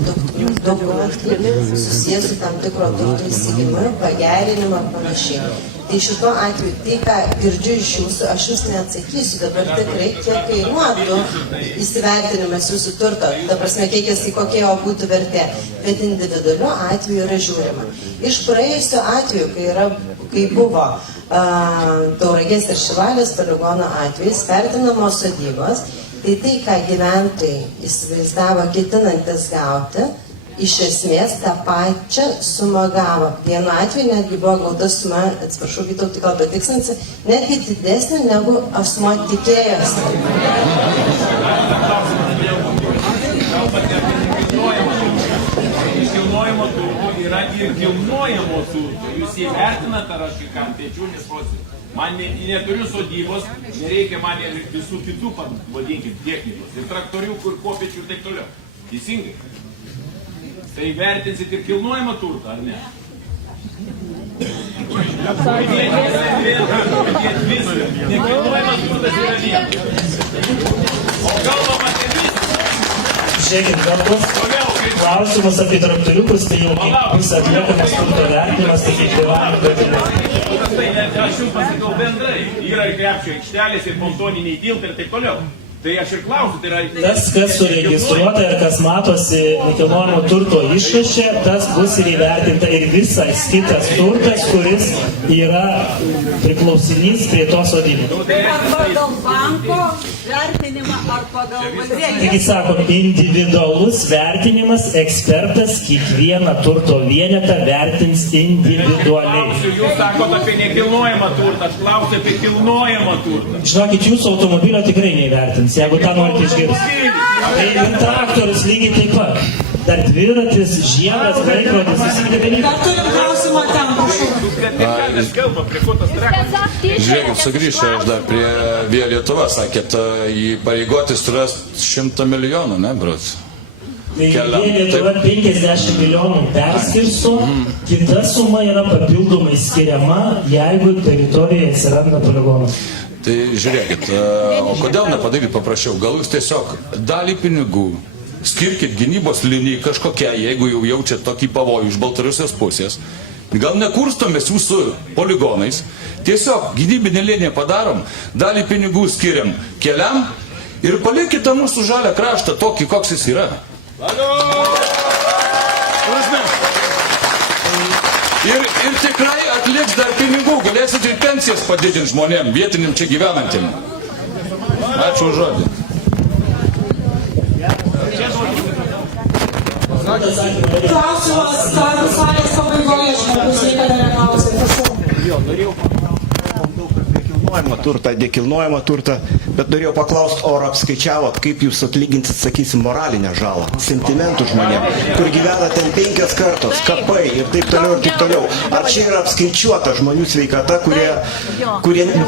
dokumentai susijęs su tam tikro turto įsigijimu, pagerinimu ar panašiai. Tai šituo atveju, tai ką girdžiu iš jūsų, aš jums neatsakysiu dabar tikrai, kiek kainuotų įsivertinimas jūsų turto, ta prasme, kiek jis į kokia jo būtų vertė, bet individualiu atveju yra žiūrima. Iš praėjusio atveju, kai buvo Tauragės ir Šilalės poligono atvejais vertinamos sodybos, tai ką gyventojai įsivaizdavo ketinantis gauti, iš esmės tą pačią sumą gavo. Vienu atveju netgi buvo gauta suma, atsiprašau, Vytautai, gal patikslinsi, netgi didesnė negu asmuo tikėjosi. Kilnojamo turto yra ir kilnojamo turto. Jūs įvertinate, ar aš kam teičiu, nesprosiu. Man neturiu sodybos, nereikia man ir visų kitų, vadinkit, technikos. Ir traktoriukų, ir kopiečių ir taip toliau. Teisingai. Tai vertinsit ir kilnojamą turtą, ar ne? Nekilnojamas turtas yra vienas. O kalbam apie visą. Žiūrėkit, galbūt klausimas apie traktoriukus, tai jau bus atliekamas turto vertinimas, tai kaip tėvami. Aš jums pasakau bendrai. Yra ir krepšio aikštelės, ir pontoniniai tiltai ir taip toliau. Tai aš ir klausiu, tai yra... Tas, kas suregistruota ir kas matosi nekilnojamo turto išraše, tas bus ir įvertinta ir visas kitas turtas, kuris yra priklausinys prie to sodybos. Ar pagal banko vertinimą, ar pagal valstybės? Taigi sakom, individualus vertinimas, ekspertas kiekvieną turto vienetą vertins individualiai. Jūs sakote apie nekilnojamą turtą, aš klausiu apie kilnojamą turtą. Žinokit, jūsų automobilio tikrai neįvertins. Jeigu tą norite išgirsti. Tai ir traktorius lygiai taip pat. Dar dviratis, žiedas, laikrodis, visi kiti dalykai. Dar turim klausimą ten, prašau. Žiūrėkit, sugrįšiu aš dar prie Via Lietuva, sakėt, įpareigotis turės 100 milijonų, ne, brats? Tai Lietuva 50 milijonų perskirsto, kita suma yra papildomai skiriama, jeigu teritorijoje atsiranda poligonas. Tai žiūrėkit, o kodėl nepadaryti paprasčiau? Gal jūs tiesiog dalį pinigų skirkit gynybos linijai kažkokia, jeigu jau jaučiat tokį pavojų iš Baltarusijos pusės. Gal nekurstomės jūsų poligonais, tiesiog gynybinę liniją padarom, dalį pinigų skiriam keliam ir palikite mūsų žalią kraštą tokį, koks jis yra. Ir tikrai atliks dar pinigų, galėsit ir pensijas padidinti žmonėm, vietiniam čia gyvenantiem. Ačiū už žodį. Klausimas, dar salės pabaigoje, žmogus reikia neklausyti. Prašau. Dekilnojamą turtą, bet norėjau paklausti, o ar apskaičiavot, kaip jūs atlyginsit, sakysim, moralinę žalą, sentimentų žmonėm, kur gyvena ten 5 kartos, kapai ir taip toliau ir taip toliau. Ar čia yra apskaičiuota žmonių sveikata, kurie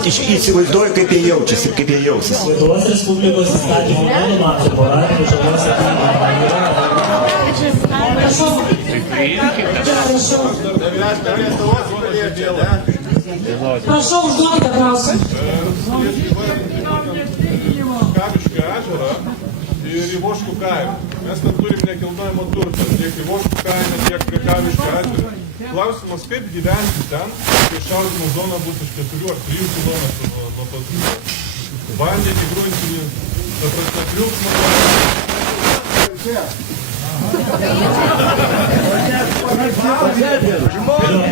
įsivaizduoja, kaip jie jaučiasi ir kaip jie jausis? Lietuvos Respublikos įstatymų nenumato moralinės žalos atlyginimo. Prašau, užduokite klausimą. Kavišką ežerą ir Ivoškų kaimą. Mes ten turim nekilnojamo turto, tiek Ivoškų kaimą, tiek prie Kavišką ežerą. Klausimas, kaip gyventi ten, kai šaudymo zona bus iš 4 ar 3 kilometrų nuo tos vietos. Vandenį, gruntinį, ta prasme, triukšmą.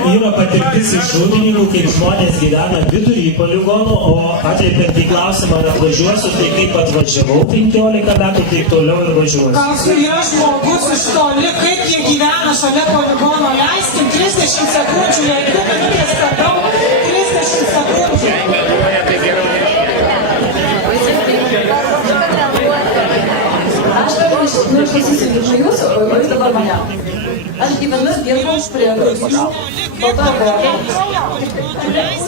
Yra patirtis iš rūdininkų, kaip žmonės gyvena vidury poligonų, o atkreipiant į klausimą, ar atvažiuosiu, tai kaip atvažiavau 15 metų, taip toliau ir važiuosiu. Klausiu, yra žmogus iš toli, kaip jie gyvena šalia poligono, leiskim 30 sekundžių, jei 2 minutės per daug, 30 sekundžių. Nu, aš įsivaizduoju jūsų, o jūs dabar mane. Aš gyvenu ir dirbu prie pagal. Po to buvo.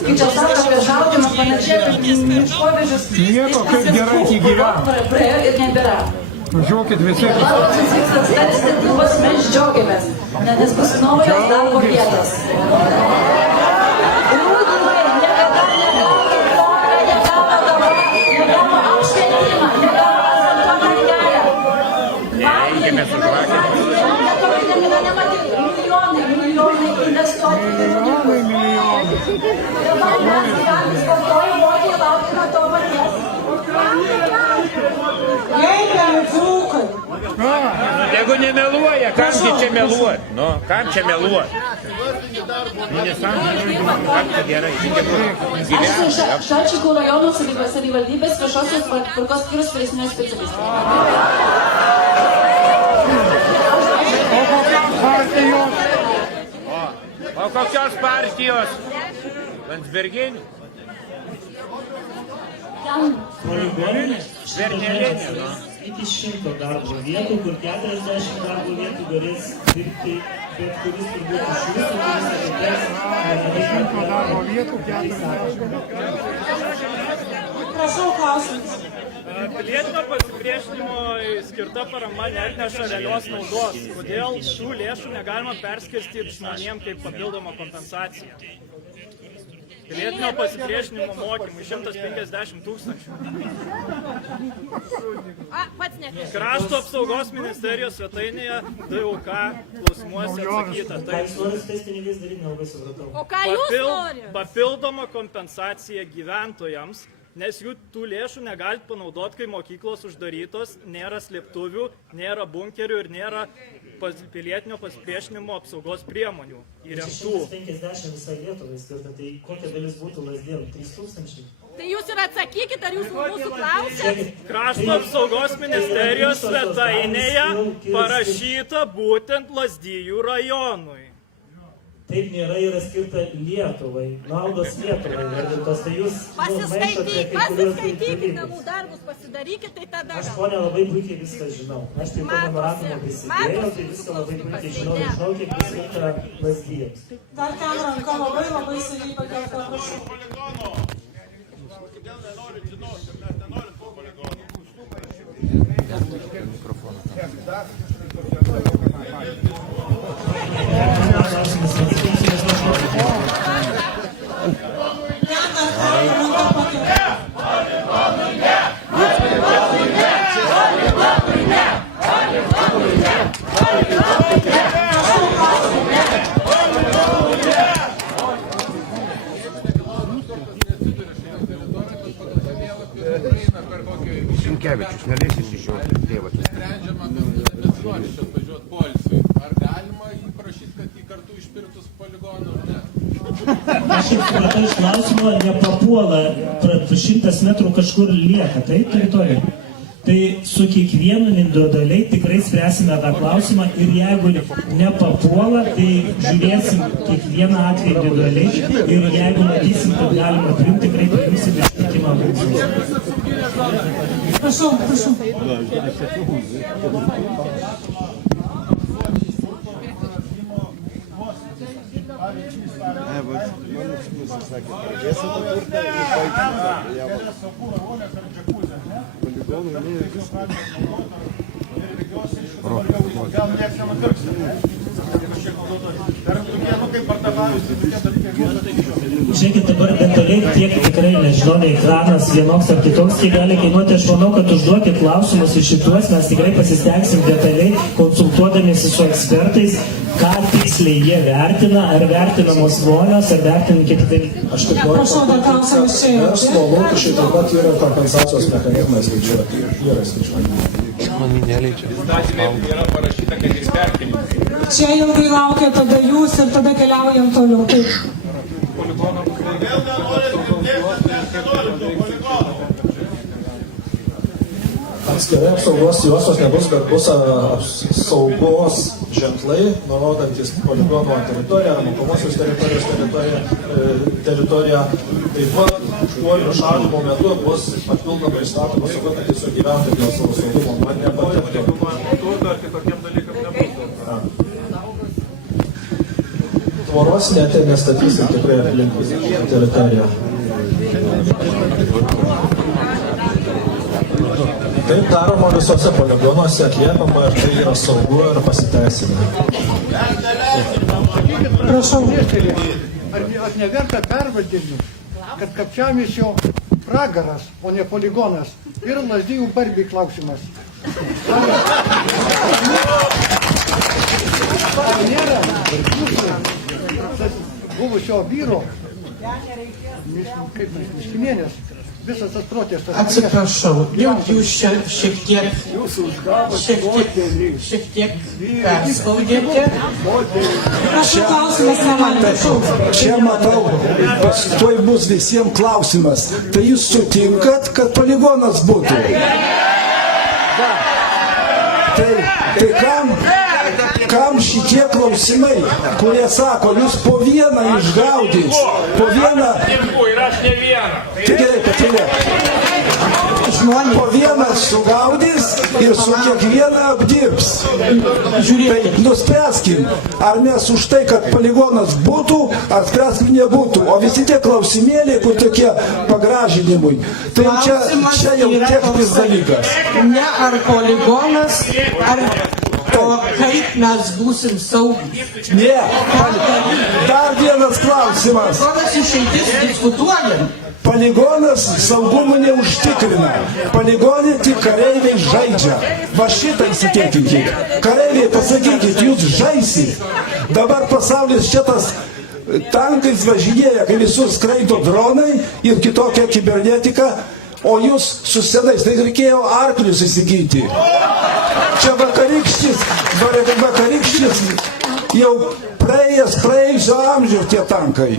Kai čia sako apie šaudymą, panašiai, kad miškovežius... Nieko, kaip gerai jį gyvena. Praėjo ir nebėra. Važiuokit visi. Klausimas vyksta statybos, mes džiaugiamės, nes bus naujos darbo vietos. Rūdimai niekada negavo tvorą, negavo dabar, negavo apšvietimą, negavo asfaltuotą kelią. Milijonai investuoti į rūdininkus. Ir man mes gyventis kartuoju, mokiai laukime to paties. Gerbiami dzūkai. Jeigu nemeluoja, kamgi čia meluot? Nu, kam čia meluot? Nu, nesąmonė, kam čia gerai? Aš esu Šalčikų rajono savivaldybės viešosios tvarkos skyriaus vyresnioji specialistė. O kokios partijos? Landsberginių? Svernėlinė. Iki 100 darbo vietų, kur 40 darbo vietų galės dirbti bet kuris turbūt iš jūsų, kuris atiteks. 100 darbo vietų, 40. Prašau, klausimas. Pilietinio pasipriešinimo skirta parama neatneša realios naudos. Kodėl šių lėšų negalima perskirstyti žmonėm kaip papildoma kompensacija? Pilietinio pasipriešinimo mokymui 150 000. Krašto apsaugos ministerijos svetainėje DUK klausimuose atsakyta. Ką jūs norite tais pinigais daryti, nelabai supratau. O ką jūs norite? Papildoma kompensacija gyventojams, nes jų tų lėšų negalit panaudoti, kai mokyklos uždarytos, nėra slėptuvių, nėra bunkerių ir nėra pilietinio pasipriešinimo apsaugos priemonių įrengtų. 150 visą Lietuvą skirta, tai kokia dalis būtų Lazdėlų? 3000? Tai jūs ir atsakykit, ar jūs mūsų klausėt? Krašto apsaugos ministerijos svetainėje parašyta būtent Lazdijų rajonui. Taip nėra, yra skirta Lietuvai, naudos Lietuvai. Tai jūs pasiskaitykit namų darbus, pasidarykit, tai tada... Aš ponė labai puikiai viską žinau. Aš taip pat memorandumą prisidėjau, tai viską labai puikiai žinau ir žinau, kiek bus skirta Lazdijams. Dar ten ranka labai seniai pakelta, prašau. Kodėl nenorit žinoti, mes nenorim to poligono. Šimkevičius, nelėsis iš jo tėvas. Sprendžiama, kad besuolis čia atvažiuot poilsiui. Ar galima jį prašyti, kad jį kartu išpirktus poligonų, ar ne? kaip supratau iš klausimo, nepapuola 100 metrų kažkur lieka, taip, teritorija? Tai su kiekvienu individualiai tikrai spręsime tą klausimą ir jeigu nepapuola, tai žiūrėsim kiekvieną atvejį individualiai ir jeigu matysim, kad galima priimti, tikrai priimsim ištikimą veiksmą. Prašau, prašau. Žiūrėkit, dabar detaliai tiek tikrai nežinau, nei ekranas vienoks ar kitoks, kiek gali kainuoti. Aš manau, kad užduokit klausimus iš šituos, mes tikrai pasistengsim detaliai, konsultuodamiesi su ekspertais, ką tiksliai jie vertina, ar vertinamos vonios, ar vertinami kiti dalykai. Aš tik noriu. Prašau, dar klausimus čia. Verslo lūkesčiai taip pat yra kompensacijos mechanizmai skaičiuoti. Yra skaičiuoti. Įstatymė yra parašyta, kad ir vertinimas. Čia ilgai laukia, tada jūs ir tada keliaujam toliau. Taip. Atskirai apsaugos juostos nebus, bet bus saugos ženklai, nurodantis poligono teritoriją, ar mokomosios teritorijos teritoriją. Taip pat užpuolių šaldymo metu bus papildomai įstatoma sauga, kad tiesiog gyventojai dėl savo saugumo man nepatektų. Tvoros net nestatysim tikrai aplinkui teritoriją. Taip daroma visose poligonuose, atliekama ir tai yra saugu ir pasiteisina. Prašau. Ar neverta pervadinti, kad Kapčiamiesčio pragaras, o ne poligonas, yra Lazdijų Barbiai klausimas. Ar nėra buvusio vyro, kaip Miškimienės, visas tas protestas. Atsiprašau, jau jūs čia šiek tiek perspaudėte. Prašau, klausimas nematau. Čia matau, tuoj bus visiems klausimas. Tai jūs sutinkat, kad poligonas būtų? Tai kam šitie klausimai, kurie sako, jūs po vieną išgaudys, po vieną... Ir aš ne vieną. Gerai, patylėk. Po vieną sugaudys ir su kiekvieną apdirbs. Tai nuspręskim, ar mes už tai, kad poligonas būtų, ar spręskim nebūtų. O visi tie klausimėliai, kur tokie pagražinimui, tai čia jau techninis dalykas. Ne ar poligonas, ar... O kaip mes būsim saugus? Ne, dar vienas klausimas. Poligonas išeitis diskutuojam. Poligonas saugumų neužtikrina. Poligonė tik kareiviai žaidžia. Va šitą įsitikinkit. Kareiviai, pasakykit, jūs žaisit. Dabar pasaulis šitas tankais važinėja, kai visur skraido dronai ir kitokia kibernetika. O jūs su senais, tai reikėjo arklius įsigyti. Čia vakarykštis, jau praėjusio amžiaus tie tankai.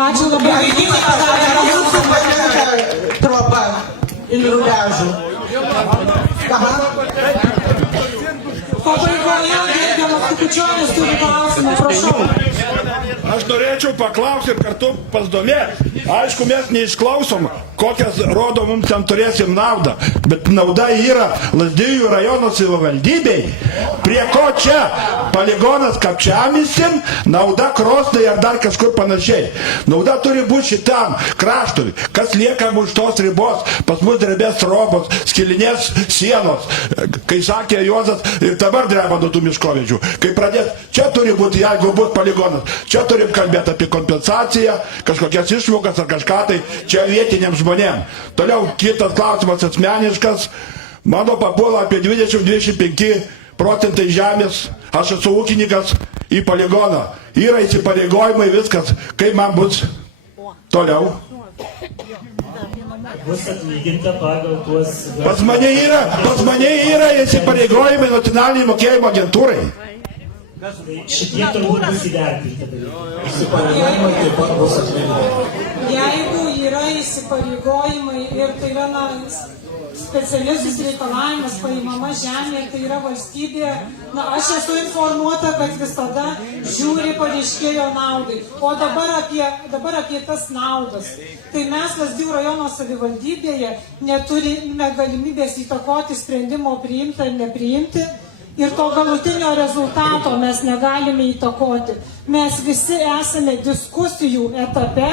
Ačiū labai. Jūsų patinka tropa ir rubežų. Pabaigoje gerbiamas Kukučionis turi klausimą, prašau. Aš norėčiau paklausyti ir kartu pasidomėti. Aišku, mes neišklausom, kokias rodo mums ten turėsim naudą, bet nauda yra Lazdijų rajono savivaldybei. Prie ko čia? Poligonas Kapčiamiesčiam, nauda Krosnai ar dar kažkur panašiai. Nauda turi būti šitam kraštui, kas lieka už tos ribos, pas mus drebės trobos, skilinės sienos, kai sakė Juozas, ir dabar dreba nuo tų miškovedžių. Kai pradės, čia turi būti, jeigu bus poligonas, čia turim kalbėti apie kompensaciją, kažkokias išmokas ar kažką tai čia vietiniams žmonėms. Toliau kitas klausimas asmeniškas. Mano papuola apie 20-25% žemės. Aš esu ūkininkas į poligoną. Yra įsipareigojimai, viskas. Kaip man bus toliau? Bus atlyginta pagal tuos... Pas mane yra įsipareigojimai nacionaliniai mokėjimo agentūrai. Šitie turbūt bus įvertinti. Įsipareigojimai taip pat bus atlyginti. Jeigu yra įsipareigojimai ir tai yra specialisis reikalavimas paimama žemė, tai yra valstybė, aš esu informuota, kad visada žiūri pareiškėjo naudai. O dabar apie tas naudas. Tai mes Lazdijų rajono savivaldybėje neturime galimybės įtakoti sprendimo priimti ar nepriimti. Ir to galutinio rezultato mes negalime įtakoti. Mes visi esame diskusijų etape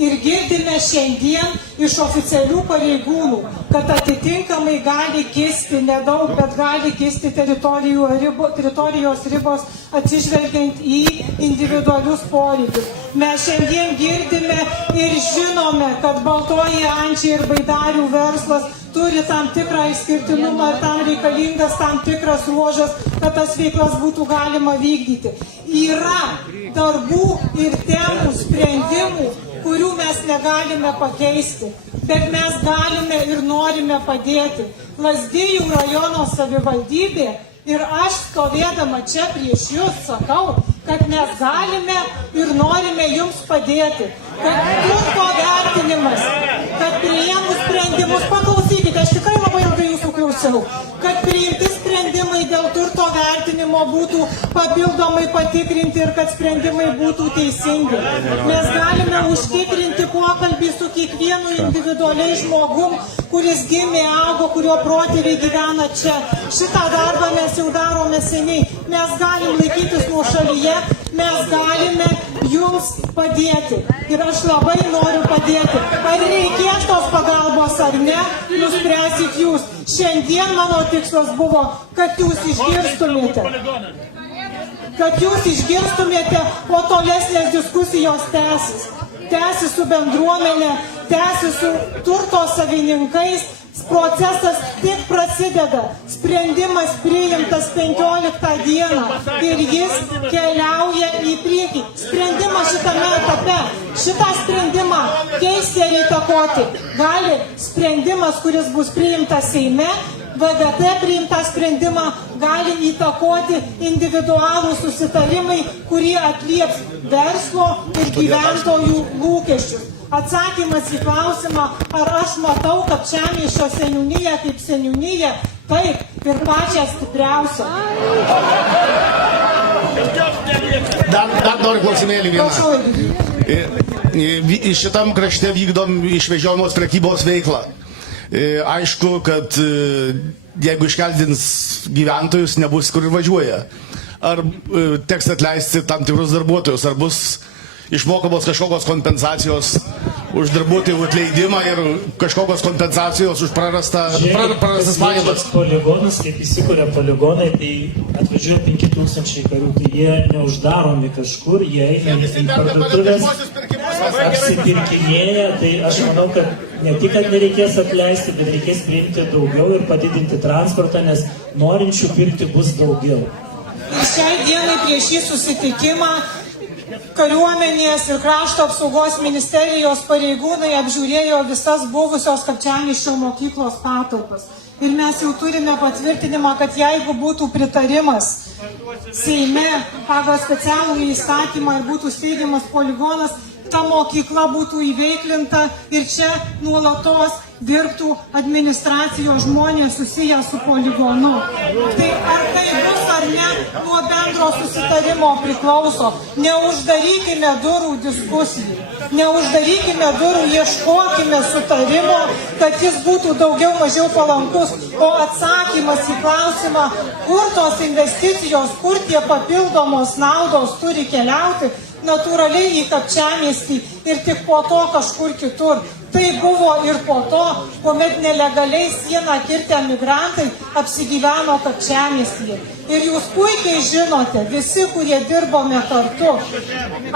ir girdime šiandien iš oficialių pareigūnų, kad atitinkamai gali kisti nedaug, bet gali kisti teritorijos ribos atsižvelgiant į individualius poreikius. Mes šiandien girdime ir žinome, kad Baltoji Ančiai ir Baidarių verslas turi tam tikrą išskirtinumą ir tam reikalingas tam tikras ruožas, kad tas veiklas būtų galima vykdyti. Yra darbų ir temų sprendimų, kurių mes negalime pakeisti, bet mes galime ir norime padėti. Lazdijų rajono savivaldybė ir aš stovėdama čia prieš jūs sakau, kad mes galime ir norime jums padėti. Kad turto vertinimas, kad priėmus sprendimus, paklausykite, aš tikrai labai ilgai jūsų klausiau, kad priimti sprendimai dėl turto vertinimo būtų papildomai patikrinti ir kad sprendimai būtų teisingi. Mes galime užtikrinti pokalbį su kiekvienu individualiai žmogum, kuris gimė, augo, kurio protėviai gyvena čia. Šitą darbą mes jau darome seniai. Mes galim laikytis nuošalyje, mes galime jums padėti. Ir aš labai noriu padėti. Ar reikės tos pagalbos ar ne, nuspręsit jūs. Šiandien mano tikslas buvo, kad jūs išgirstumėte. Kad jūs išgirstumėte, o tolesnės diskusijos tęsis. Tęsis su bendruomenė, tęsis su turto savininkais. Procesas tik prasideda. Sprendimas priimtas 15 dieną ir jis keliauja į priekį. Sprendimas šitame etape. Šitą sprendimą keisti ir įtakoti gali sprendimas, kuris bus priimtas Seime. VGT priimtą sprendimą gali įtakoti individualų susitarimai, kurie atlieps verslo ir gyventojų lūkesčius. Atsakymas į klausimą, ar aš matau Kapčiamiesčio seniūniją kaip seniūniją, taip ir pačią stipriausią. Dar noriu klausimėlį vieną. Šitam krašte vykdom išvežiojamos prekybos veiklą. Aišku, kad jeigu iškeldins gyventojus, nebus kur važiuoja. Ar teks atleisti tam tikrus darbuotojus, ar bus išmokamos kažkokios kompensacijos už darbuotojų atleidimą ir kažkokios kompensacijos už prarastas pajamas. Poligonus, kaip įsikūrė poligonai, tai atvažiuoja 5000 karių, tai jie neuždaromi kažkur, jie eina į parduotuvės, apsipirkinėja, tai aš manau, kad ne tik, kad nereikės atleisti, bet reikės priimti daugiau ir padidinti transportą, nes norinčių pirkti bus daugiau. Šiai dienai prieš šį susitikimą Kariuomenės ir krašto apsaugos ministerijos pareigūnai apžiūrėjo visas buvusios Kapčiamiesčio mokyklos patalpas. Ir mes jau turime patvirtinimą, kad jeigu būtų pritarimas Seime pagal specialų įstatymą ir būtų steigiamas poligonas, ta mokykla būtų įveiklinta ir čia nuolatos dirbtų administracijos žmonės susiję su poligonu. Tai ar tai bus ar ne, nuo bendro susitarimo priklauso. Neuždarykime durų diskusijai, neuždarykime durų, ieškokime sutarimo, kad jis būtų daugiau mažiau palankus. O atsakymas į klausimą, kur tos investicijos, kur tie papildomos naudos turi keliauti, natūraliai į Kapčiamiestį ir tik po to kažkur kitur. Tai buvo ir po to, kuomet nelegaliai sieną kirtę migrantai apsigyveno Kapčiamiestyje. Ir jūs puikiai žinote, visi, kurie dirbome kartu,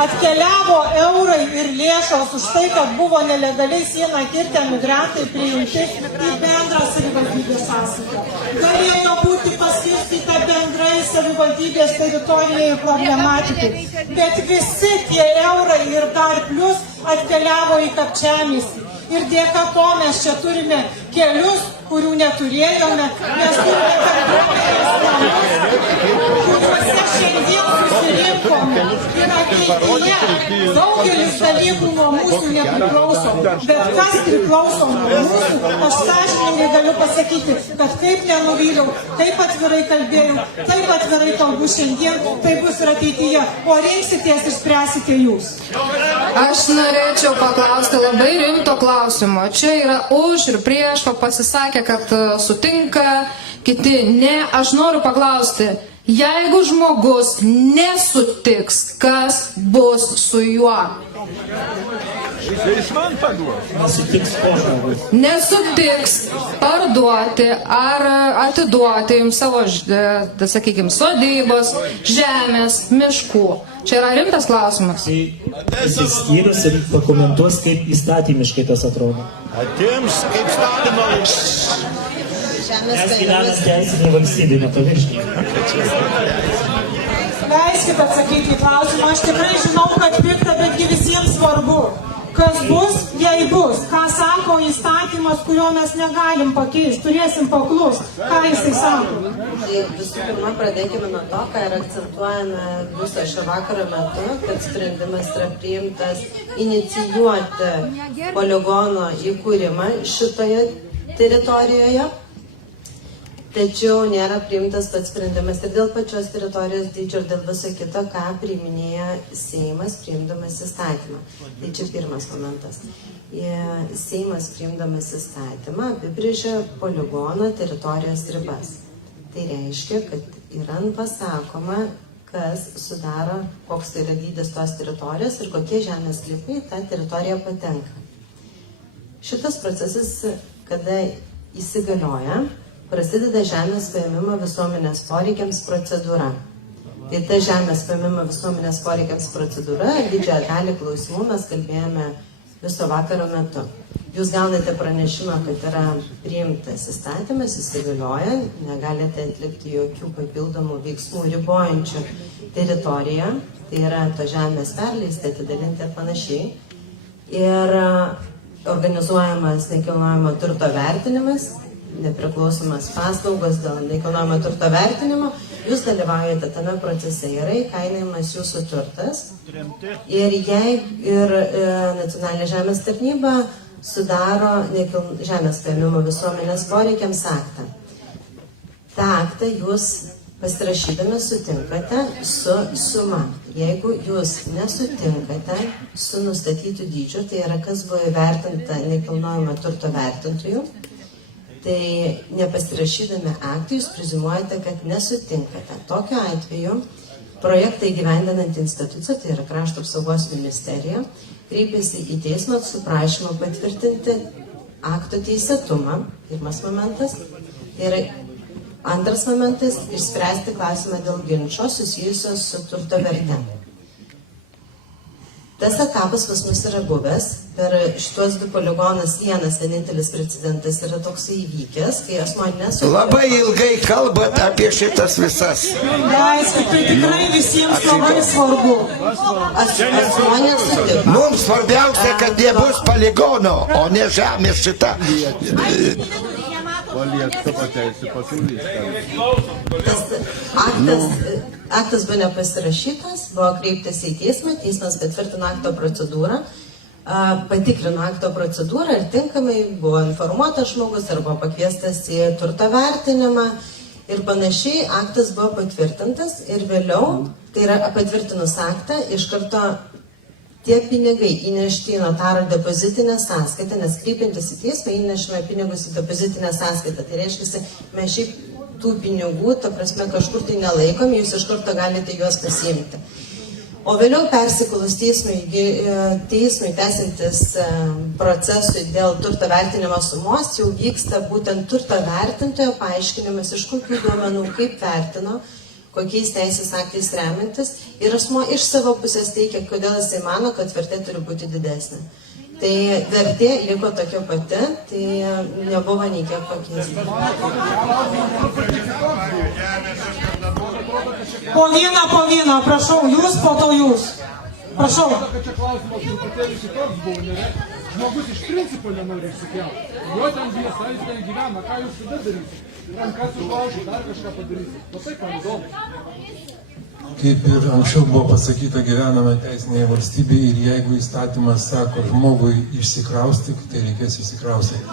atkeliavo eurai ir lėšos už tai, kad buvo nelegaliai sieną kirtę migrantai priimti į bendrą savivaldybės sąskaitą. Galėjo būti paskirstyta bendrai savivaldybės teritorijai problematikai. Bet visi tie eurai ir dar plus atkeliavo į Kapčiamiestį. Ir dėka to mes čia turime kelius, kurių neturėjome, mes turime bendruomenės namus, kuriuose šiandien susirinkom ir ateityje daugelis dalykų nuo mūsų nepriklauso. Bet kas priklauso nuo mūsų, aš sąžiningai galiu pasakyti, kad kaip nenuvyliau, taip atvirai kalbėjau, taip atvirai kalbu šiandien, tai bus ir ateityje. O rinksitės ir spręsite jūs. Aš norėčiau paklausti labai rimto klausimo. Čia yra už ir prieš, pasisakė, kad sutinka, kiti ne. Aš noriu paklausti, jeigu žmogus nesutiks, kas bus su juo? Nesutiks parduoti ar atiduoti jums savo, sakykime, sodybos, žemės, miškų. Čia yra rimtas klausimas. Įsiskyrus ir pakomentuos, kaip įstatymiškai tas atrodo. Atims, kaip statymą. Mes gyvename teisinė valstybė, nepavirškime. Leiskit atsakyti į klausimą. Aš tikrai žinau, kad pikta, betgi visiems svarbu. Kas bus, jei bus. Ką sako įstatymas, kurio mes negalim pakeisti, turėsim paklust. Ką jisai sako? Tai visų pirma, pradėkime nuo to, ką ir akcentuojame viso šio vakaro metu, kad sprendimas yra priimtas inicijuoti poligono įkūrimą šitoje teritorijoje. Tačiau nėra priimtas pats sprendimas ir dėl pačios teritorijos dydžio ir dėl viso kito, ką priiminėja Seimas priimdamas įstatymą. Tai čia pirmas momentas. Seimas priimdamas įstatymą apibrėžia poligono teritorijos ribas. Tai reiškia, kad yra pasakoma, kas sudaro, koks tai yra dydis tos teritorijos ir kokie žemės sklypai tą teritoriją patenka. Šitas procesas, kada įsigalioja, prasideda žemės paėmimo visuomenės poreikiams procedūra. Tai ta žemės paėmimo visuomenės poreikiams procedūra, didžiąją dalį klausimų mes kalbėjome viso vakaro metu. Jūs gaunate pranešimą, kad yra priimtas įstatymas, įsigalioja, negalite atlikti jokių papildomų veiksmų ribojančių teritoriją, tai yra to žemės perleisti, atidalinti ir panašiai. Ir organizuojamas nekilnojamo turto vertinimas, nepriklausomas paslaugos dėl nekilnojamo turto vertinimo, jūs dalyvaujate tame procese, yra įkainojamas jūsų turtas ir nacionalinė žemės tarnyba sudaro žemės paėmimo visuomenės poreikiams aktą. Ta aktą jūs pasirašydami sutinkate su suma. Jeigu jūs nesutinkate su nustatytų dydžiu, tai yra kas buvo įvertinta nekilnojamo turto vertintojų, tai nepasirašydami aktų jūs preziumuojate, kad nesutinkate. Tokiu atveju projektą įgyvendinant instituciją, tai yra Krašto apsaugos ministerija, kreipiasi į teismą su prašymu patvirtinti akto teisėtumą, pirmas momentas. Tai yra antras momentas, išspręsti klausimą dėl ginčo susijusio su turto verte. Tas etapas pas mus yra buvęs, per šitos du poligonus vienintelis precedentas yra toksai įvykęs, kai asmuo nesutiko. Labai ilgai kalbat apie šitas visas. Leiskit, tai tikrai visiems labai svarbu. Asmuo nesutiko. Mums svarbiausia, kad nebus poligono, o ne žemės šita. Aktas buvo nepasirašytas, buvo kreiptas į teismą, teismas patvirtino akto procedūrą, patikrino akto procedūrą ir tinkamai buvo informuotas žmogus arba pakviestas į turto vertinimą ir panašiai. Aktas buvo patvirtintas ir vėliau, tai yra patvirtinus aktą, iš karto tie pinigai įnešti į notaro depozitinę sąskaitą, nes kreipiantis į teismą įnešame pinigus į depozitinę sąskaitą. Tai reiškia, mes šiaip tų pinigų, ta prasme, kažkur tai nelaikom, jūs iš karto galite juos pasiimti. O vėliau persiklus teismui tęsiantis procesui dėl turto vertinimo sumos, jau vyksta būtent turto vertintojo paaiškinimas, iš kokių duomenų, kaip vertino, kokiais teisės aktais remintis, ir asmuo iš savo pusės teikia, kodėl jisai mano, kad vertė turi būti didesnė. Tai vertė liko tokia pati, tai nebuvo nei kiek pakeisti. Po vieną, prašau, jūs, po to jūs. Prašau. Žmogus iš principo nenori išsikelti. Jo ten viesa, jis ten gyvena, ką jūs tada darysite? Rankas užlaužyti, dar kažką padarysit. O tai man įdomu. kaip ir anksčiau buvo pasakyta, gyvename teisinėje valstybėje ir jeigu įstatymas sako žmogui išsikraustyk, tai reikės išsikraustyti.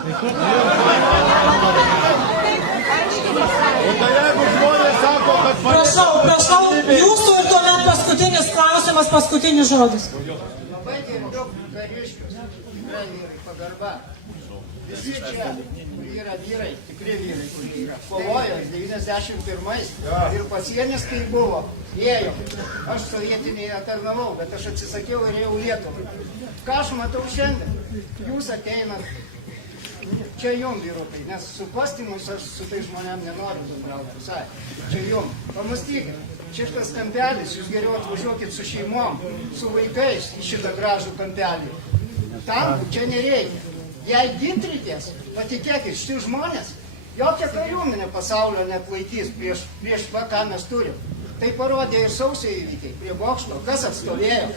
Prašau, jūsų ir tuomet paskutinis klausimas, paskutinis žodis. Labai daug kariškius, tikrai vyrai, pagarba. Visi čia yra vyrai, tikri vyrai, kurie yra. Kovojo 91-ais ir pasienis, kai buvo, ėjo. Aš sovietinėje tarnavau, bet aš atsisakiau ir ėjau Lietuvą. Ką aš matau šiandien? Jūs ateinat, čia jum vyrukai, nes su kostiumus aš su tai žmonėm nenoriu bendrauti visai. Čia jum. Pamastykit, šitas kampelis, jūs geriau atvažiuokit su šeimom, su vaikais į šitą gražų kampelį. Tankų čia nereikia. Jei gintritės, patikėkit, šitie žmonės, jokia kariuomenė pasaulio neatlaikys prieš ką mes turim. Tai parodė ir sausio įvykiai prie bokšto, kas atstovėjo.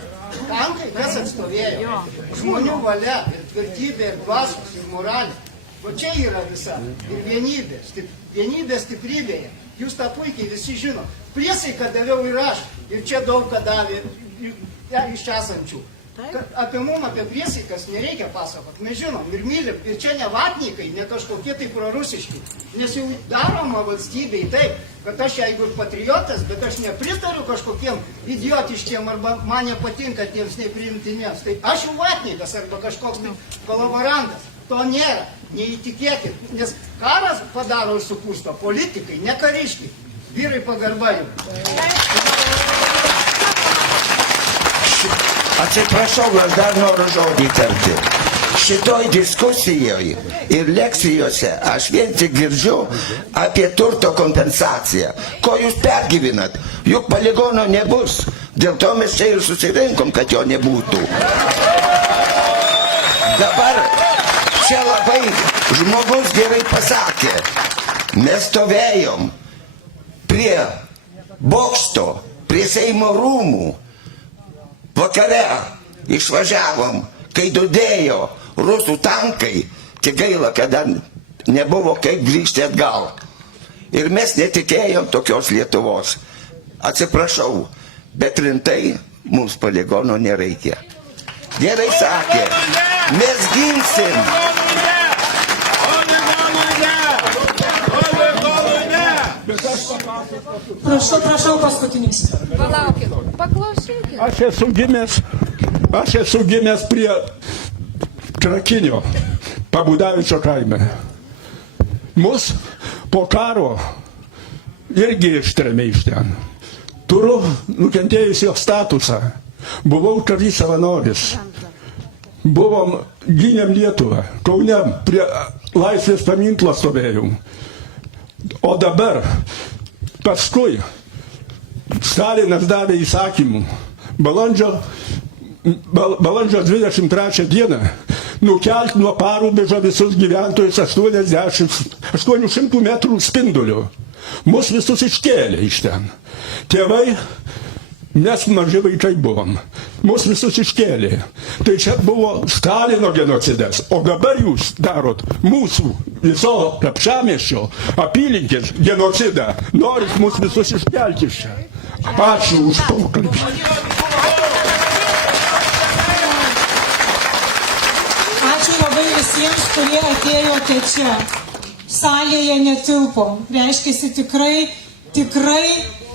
Tankai, kas atstovėjo. Žmonių valia, ir tvirtybė, ir dvasios, ir moralė. O čia yra visa. Ir vienybė. Vienybė stiprybėje. Jūs tą puikiai visi žino. Priesaiką daviau ir aš. Ir čia daug ką davė iš esančių. Apie mum, apie priesaikas nereikia pasakot. Mes žinom ir mylim. Ir čia ne vatnikai, ne kažkokie tai prorusiški. Nes jau daroma valstybei taip, kad aš jeigu ir patriotas, bet aš nepritariu kažkokiem idiotiškiem arba man nepatinka tiems nepriimtiniems. Tai aš jau vatnikas arba kažkoks tai kolaborantas. To nėra. Neįtikėkit. Nes karas padaro ir supūsto politikai, ne kariškiai. Vyrai, pagarba jums. Atsiprašau, aš dar noriu žodį tarti. Šitoj diskusijoje ir lekcijose aš vien tik girdžiu apie turto kompensaciją. Ko jūs pergyvinat? Juk poligono nebus. Dėl to mes čia ir susirinkom, kad jo nebūtų. Dabar čia labai žmogus gerai pasakė. Mes stovėjom prie bokšto, prie Seimo rūmų. Vakare išvažiavom, kai dudėjo rusų tankai, tik gaila, kad nebuvo kaip grįžti atgal. Ir mes netikėjom tokios Lietuvos. Atsiprašau, bet rimtai mums poligono nereikia. Gerai sakė, mes ginsim. Prašau, paskutinis. Palaukit, paklausykit. Aš esu gimęs prie Trakinio, Pabudavičio kaime. Mus po karo irgi ištrėmė iš ten. Turiu nukentėjusio statusą. Buvau karys savanoris. Buvom, gynėm Lietuvą. Kaune prie Laisvės paminklo stovėjom. O dabar, paskui, Stalinas davė įsakymų. Balandžio 23 dieną nukelt nuo Parubežo visus gyventojus 800 metrų spinduliu. Mus visus iškėlė iš ten. Tėvai, mes maži vaikai buvom. Mus visus iškėlė. Tai čia buvo Stalino genocidas. O dabar jūs darot mūsų viso Kapčiamiesčio apylinkės genocidą. Norit mus visus iškelti iš čia. Ačiū už pokalbį. Ačiū labai visiems, kurie atėjote čia. Salėje netilpo. Reiškiasi tikrai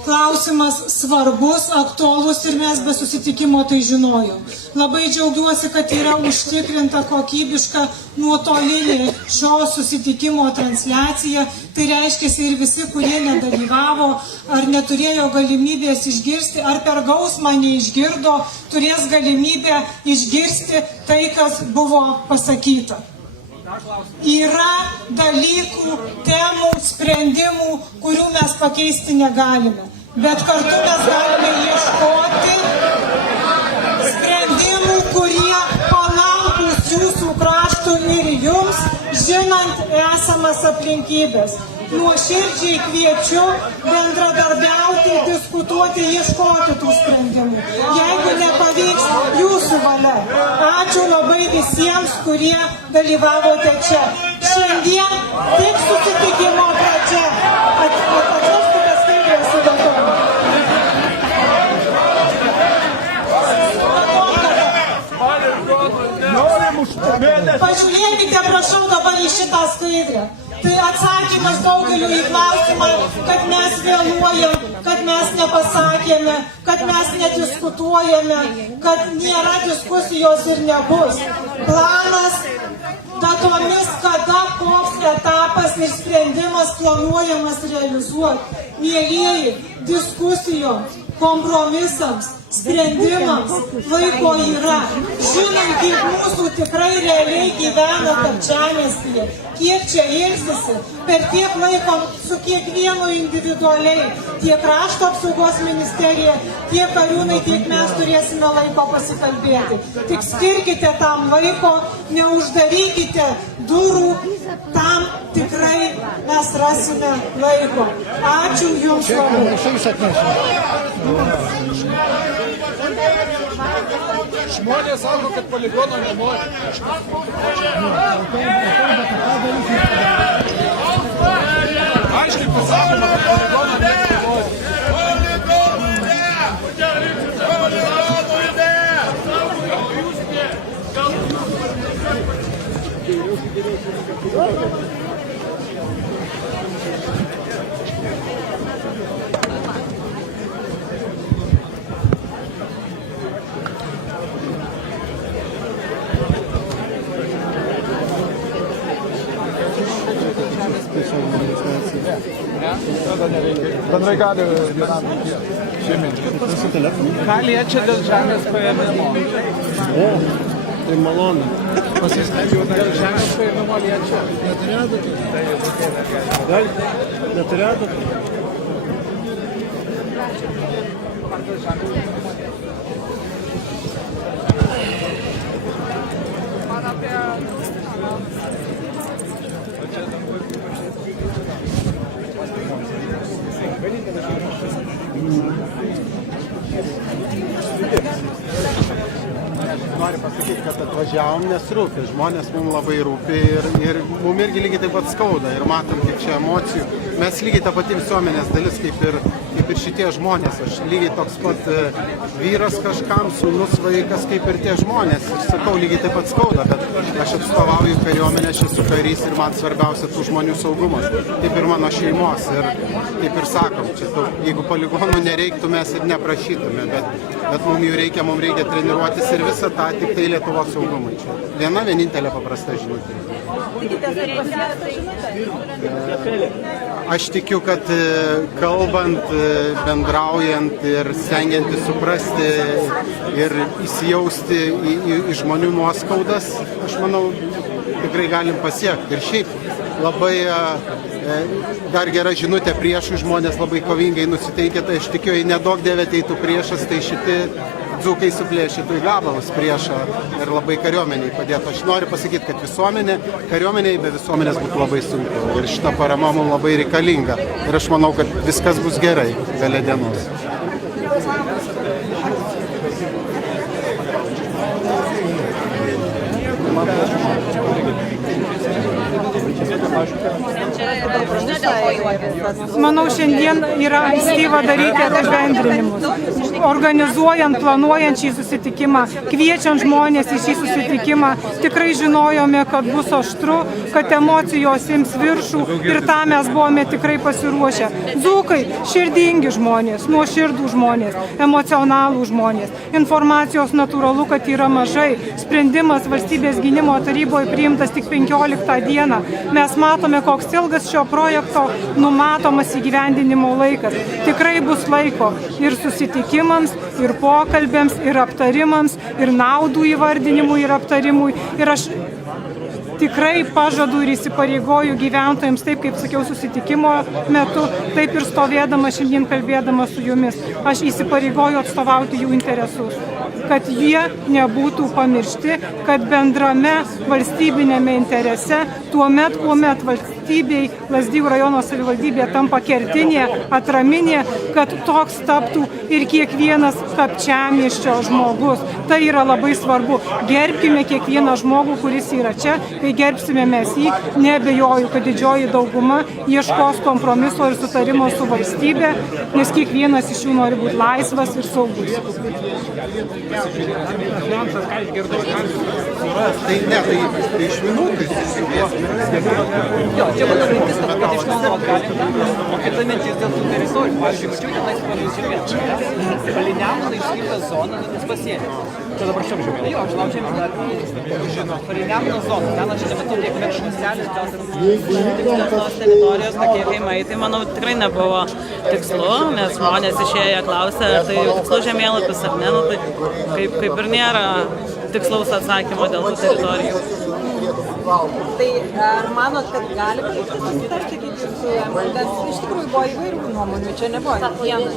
klausimas svarbus, aktuolus ir mes be susitikimo tai žinojom. Labai džiaugiuosi, kad yra užtikrinta kokybiška nuotolinė šio susitikimo transliacija. Tai reiškiasi ir visi, kurie nedalyvavo ar neturėjo galimybės išgirsti, ar per gausmą neišgirdo, turės galimybę išgirsti tai, kas buvo pasakyta. Yra dalykų, temų, sprendimų, kurių mes pakeisti negalime. Bet kartu mes galime ieškoti sprendimų, kurie palankus jūsų kraštui ir jums, žinant esamas aplinkybės. Nuoširdžiai kviečiu bendradarbiauti, diskutuoti, ieškoti tų sprendimų. Jeigu nepavyks, jūsų valia. Ačiū labai visiems, kurie dalyvavote čia. Šiandien tik susitikimo pradžia. Atveskite skaidrės į betoną. Pažiūrėkite, prašau, dabar į šitą skaidrę. Tai atsakymas daugeliu į klausimą, kad mes vėluojam, kad mes nepasakėme, kad mes nediskutuojame, kad nėra diskusijos ir nebus. Planas datomis, kada koks etapas ir sprendimas planuojamas realizuoti. Mielieji, diskusijoms, kompromisams, sprendimams laiko yra. Žinant, kiek mūsų tikrai realiai gyvena Kapčiamiestyje, kiek čia ilsisi, per tiek laiko su kiekvienu individualiai, tiek Krašto apsaugos ministerija, tiek kariūnai, tiek mes turėsime laiko pasikalbėti. Tik skirkite tam laiko, neuždarykite durų, tam tikrai mes rasime laiko. Ačiū Jums labai. Žmonės sako, kad poligono nenori. Aiškiai pasakoma, kad poligono nenori. Bendrai gali vienam šeimai. Ką liečia dėl žemės paėmimo? O, tai malonu. Dėl žemės paėmimo liečia. Neturėtų. Man apie... Noriu pasakyti, kad atvažiavom, nes rūpi. Žmonės mums labai rūpi ir mums irgi lygiai taip pat skauda ir matom, kaip čia emocijų. Mes lygiai tą patį visuomenės dalis kaip ir šitie žmonės. Aš lygiai toks pat vyras kažkam, sūnus vaikas kaip ir tie žmonės. Ir sakau, lygiai taip pat skauda, bet aš atstovauju kariuomenę, aš esu karys ir man svarbiausia tų žmonių saugumas. Taip ir mano šeimos. Ir kaip ir sakom, čia jeigu poligonų nereiktų, mes ir neprašytume, bet mums jų reikia, mums reikia treniruotis ir visą tą tik tai Lietuvos saugumai. Čia viena vienintelė paprasta žinutė. Aš tikiu, kad kalbant, bendraujant ir stengiantis suprasti ir įsijausti į žmonių nuoskaudas, aš manau, tikrai galim pasiekti. Ir šiaip labai dar gera žinutė priešų, žmonės labai kovingai nusiteikia, tai aš tikiu, jei nedaug dievė ateitų priešas, tai šitie dzūkai suplėšytų į gabalus priešą ir labai kariuomeniai padėtų. Aš noriu pasakyti, kad kariuomeniai be visuomenės būtų labai sunku ir šita parama mums labai reikalinga. Ir aš manau, kad viskas bus gerai gale dienos. Manau, šiandien yra ankstyva daryti apibendrinimus. Organizuojant, planuojant šį susitikimą, kviečiant žmonės į šį susitikimą, tikrai žinojome, kad bus aštru, kad emocijos ims viršų ir tą mes buvome tikrai pasiruošę. Dzūkai - širdingi žmonės, nuoširdų žmonės, emocionalų žmonės. Informacijos natūralu, kad yra mažai. Sprendimas Valstybės gynimo taryboje priimtas tik 15 dieną. Mes matome, koks ilgas šio projekto numatomas įgyvendinimo laikas. Tikrai bus laiko ir susitikimams, ir pokalbėms, ir aptarimams, ir naudų įvardinimui, ir aptarimui. Ir aš tikrai pažadu ir įsipareigoju gyventojams, taip kaip sakiau susitikimo metu, taip ir stovėdama šiandien kalbėdama su jumis. Aš įsipareigoju atstovauti jų interesus, kad jie nebūtų pamiršti, kad bendrame valstybinėme interese, tuomet, kuomet valstybei Lazdijų rajono savivaldybė tampa kertinė, atraminė, kad toks taptų ir kiekvienas Kapčiamiesčio žmogus. Tai yra labai svarbu. Gerbkime kiekvieną žmogų, kuris yra čia. Kai gerbsime mes jį, neabejoju, kad didžioji dauguma ieškos kompromiso ir sutarimo su valstybė, nes kiekvienas iš jų nori būti laisvas ir saugus. Tai ne, tai iš minutės. Jo, čia mano mintis, kad išnaudot galime, o kita mintis dėl tų teritorijų. Pavyzdžiui, mačiau tenais pavyzdžiui, Paliniamonai išskirta zona, nes pasienė. Čia dabar šiam žemėlapį. Jo, aš laučiam, Paliniamono zona, ten aš nematau tiek mėgšmas kelias, gal tos teritorijos tokie kaimai, tai manau tikrai nebuvo tikslu, nes žmonės išėję klausė, ar tai tikslu žemėlapis ar ne, nu, tai kaip ir nėra tikslaus atsakymo dėl tų teritorijų. Tai ar manot, kad gali palikti susitarti, nes iš tikrųjų buvo įvairių nuomonių, čia nebuvo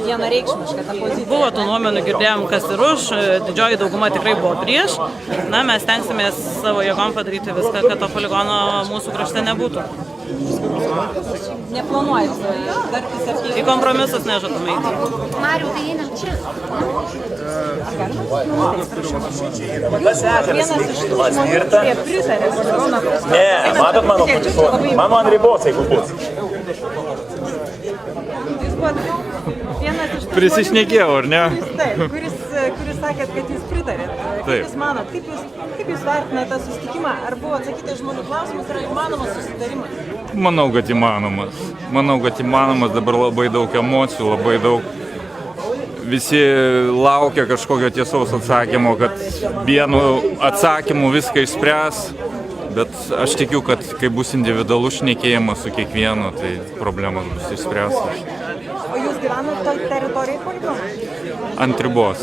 vienareikšmiška ta pozicija. Buvo tų nuomonių, girdėjom kas ir už, didžioji dauguma tikrai buvo prieš, na mes tenksimės savo jėgom padaryti viską, kad to poligono mūsų krašte nebūtų. Neplanuojat tartis apie... Į kompromisus nežadame eiti. Mariu, tai einam čia. Vienas iš tų žmonių, kurie pritarė poligono. Ne, matot mano pozicioną. Mano ant ribos, jeigu bus. Jūs buvote vienas iš tų Prisišnekėjau, ar ne? kuris sakėt, kad jūs pritarėt. Kaip jūs manot, kaip jūs vertinate tą susitikimą? Ar buvo atsakyti žmonių klausimus, ar įmanomas susitarimas? Manau, kad įmanomas. Manau, kad įmanomas, dabar labai daug emocijų, labai daug. Visi laukia kažkokio tiesaus atsakymo, kad vienu atsakymu viską išspręs. Bet aš tikiu, kad kai bus individualus šnekėjimas su kiekvienu, tai problemas bus išspręstas. O jūs gyvenat toj teritorijai poligono? Ant ribos.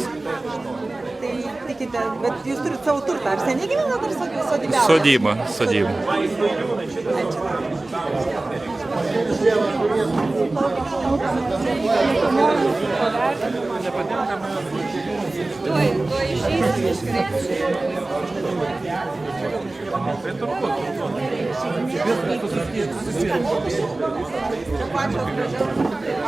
Tai tikite, bet jūs turite savo turtą. Ar seniai gyvenat, ar sodybelę? Sodyba, sodyba. Pačios gražiausios.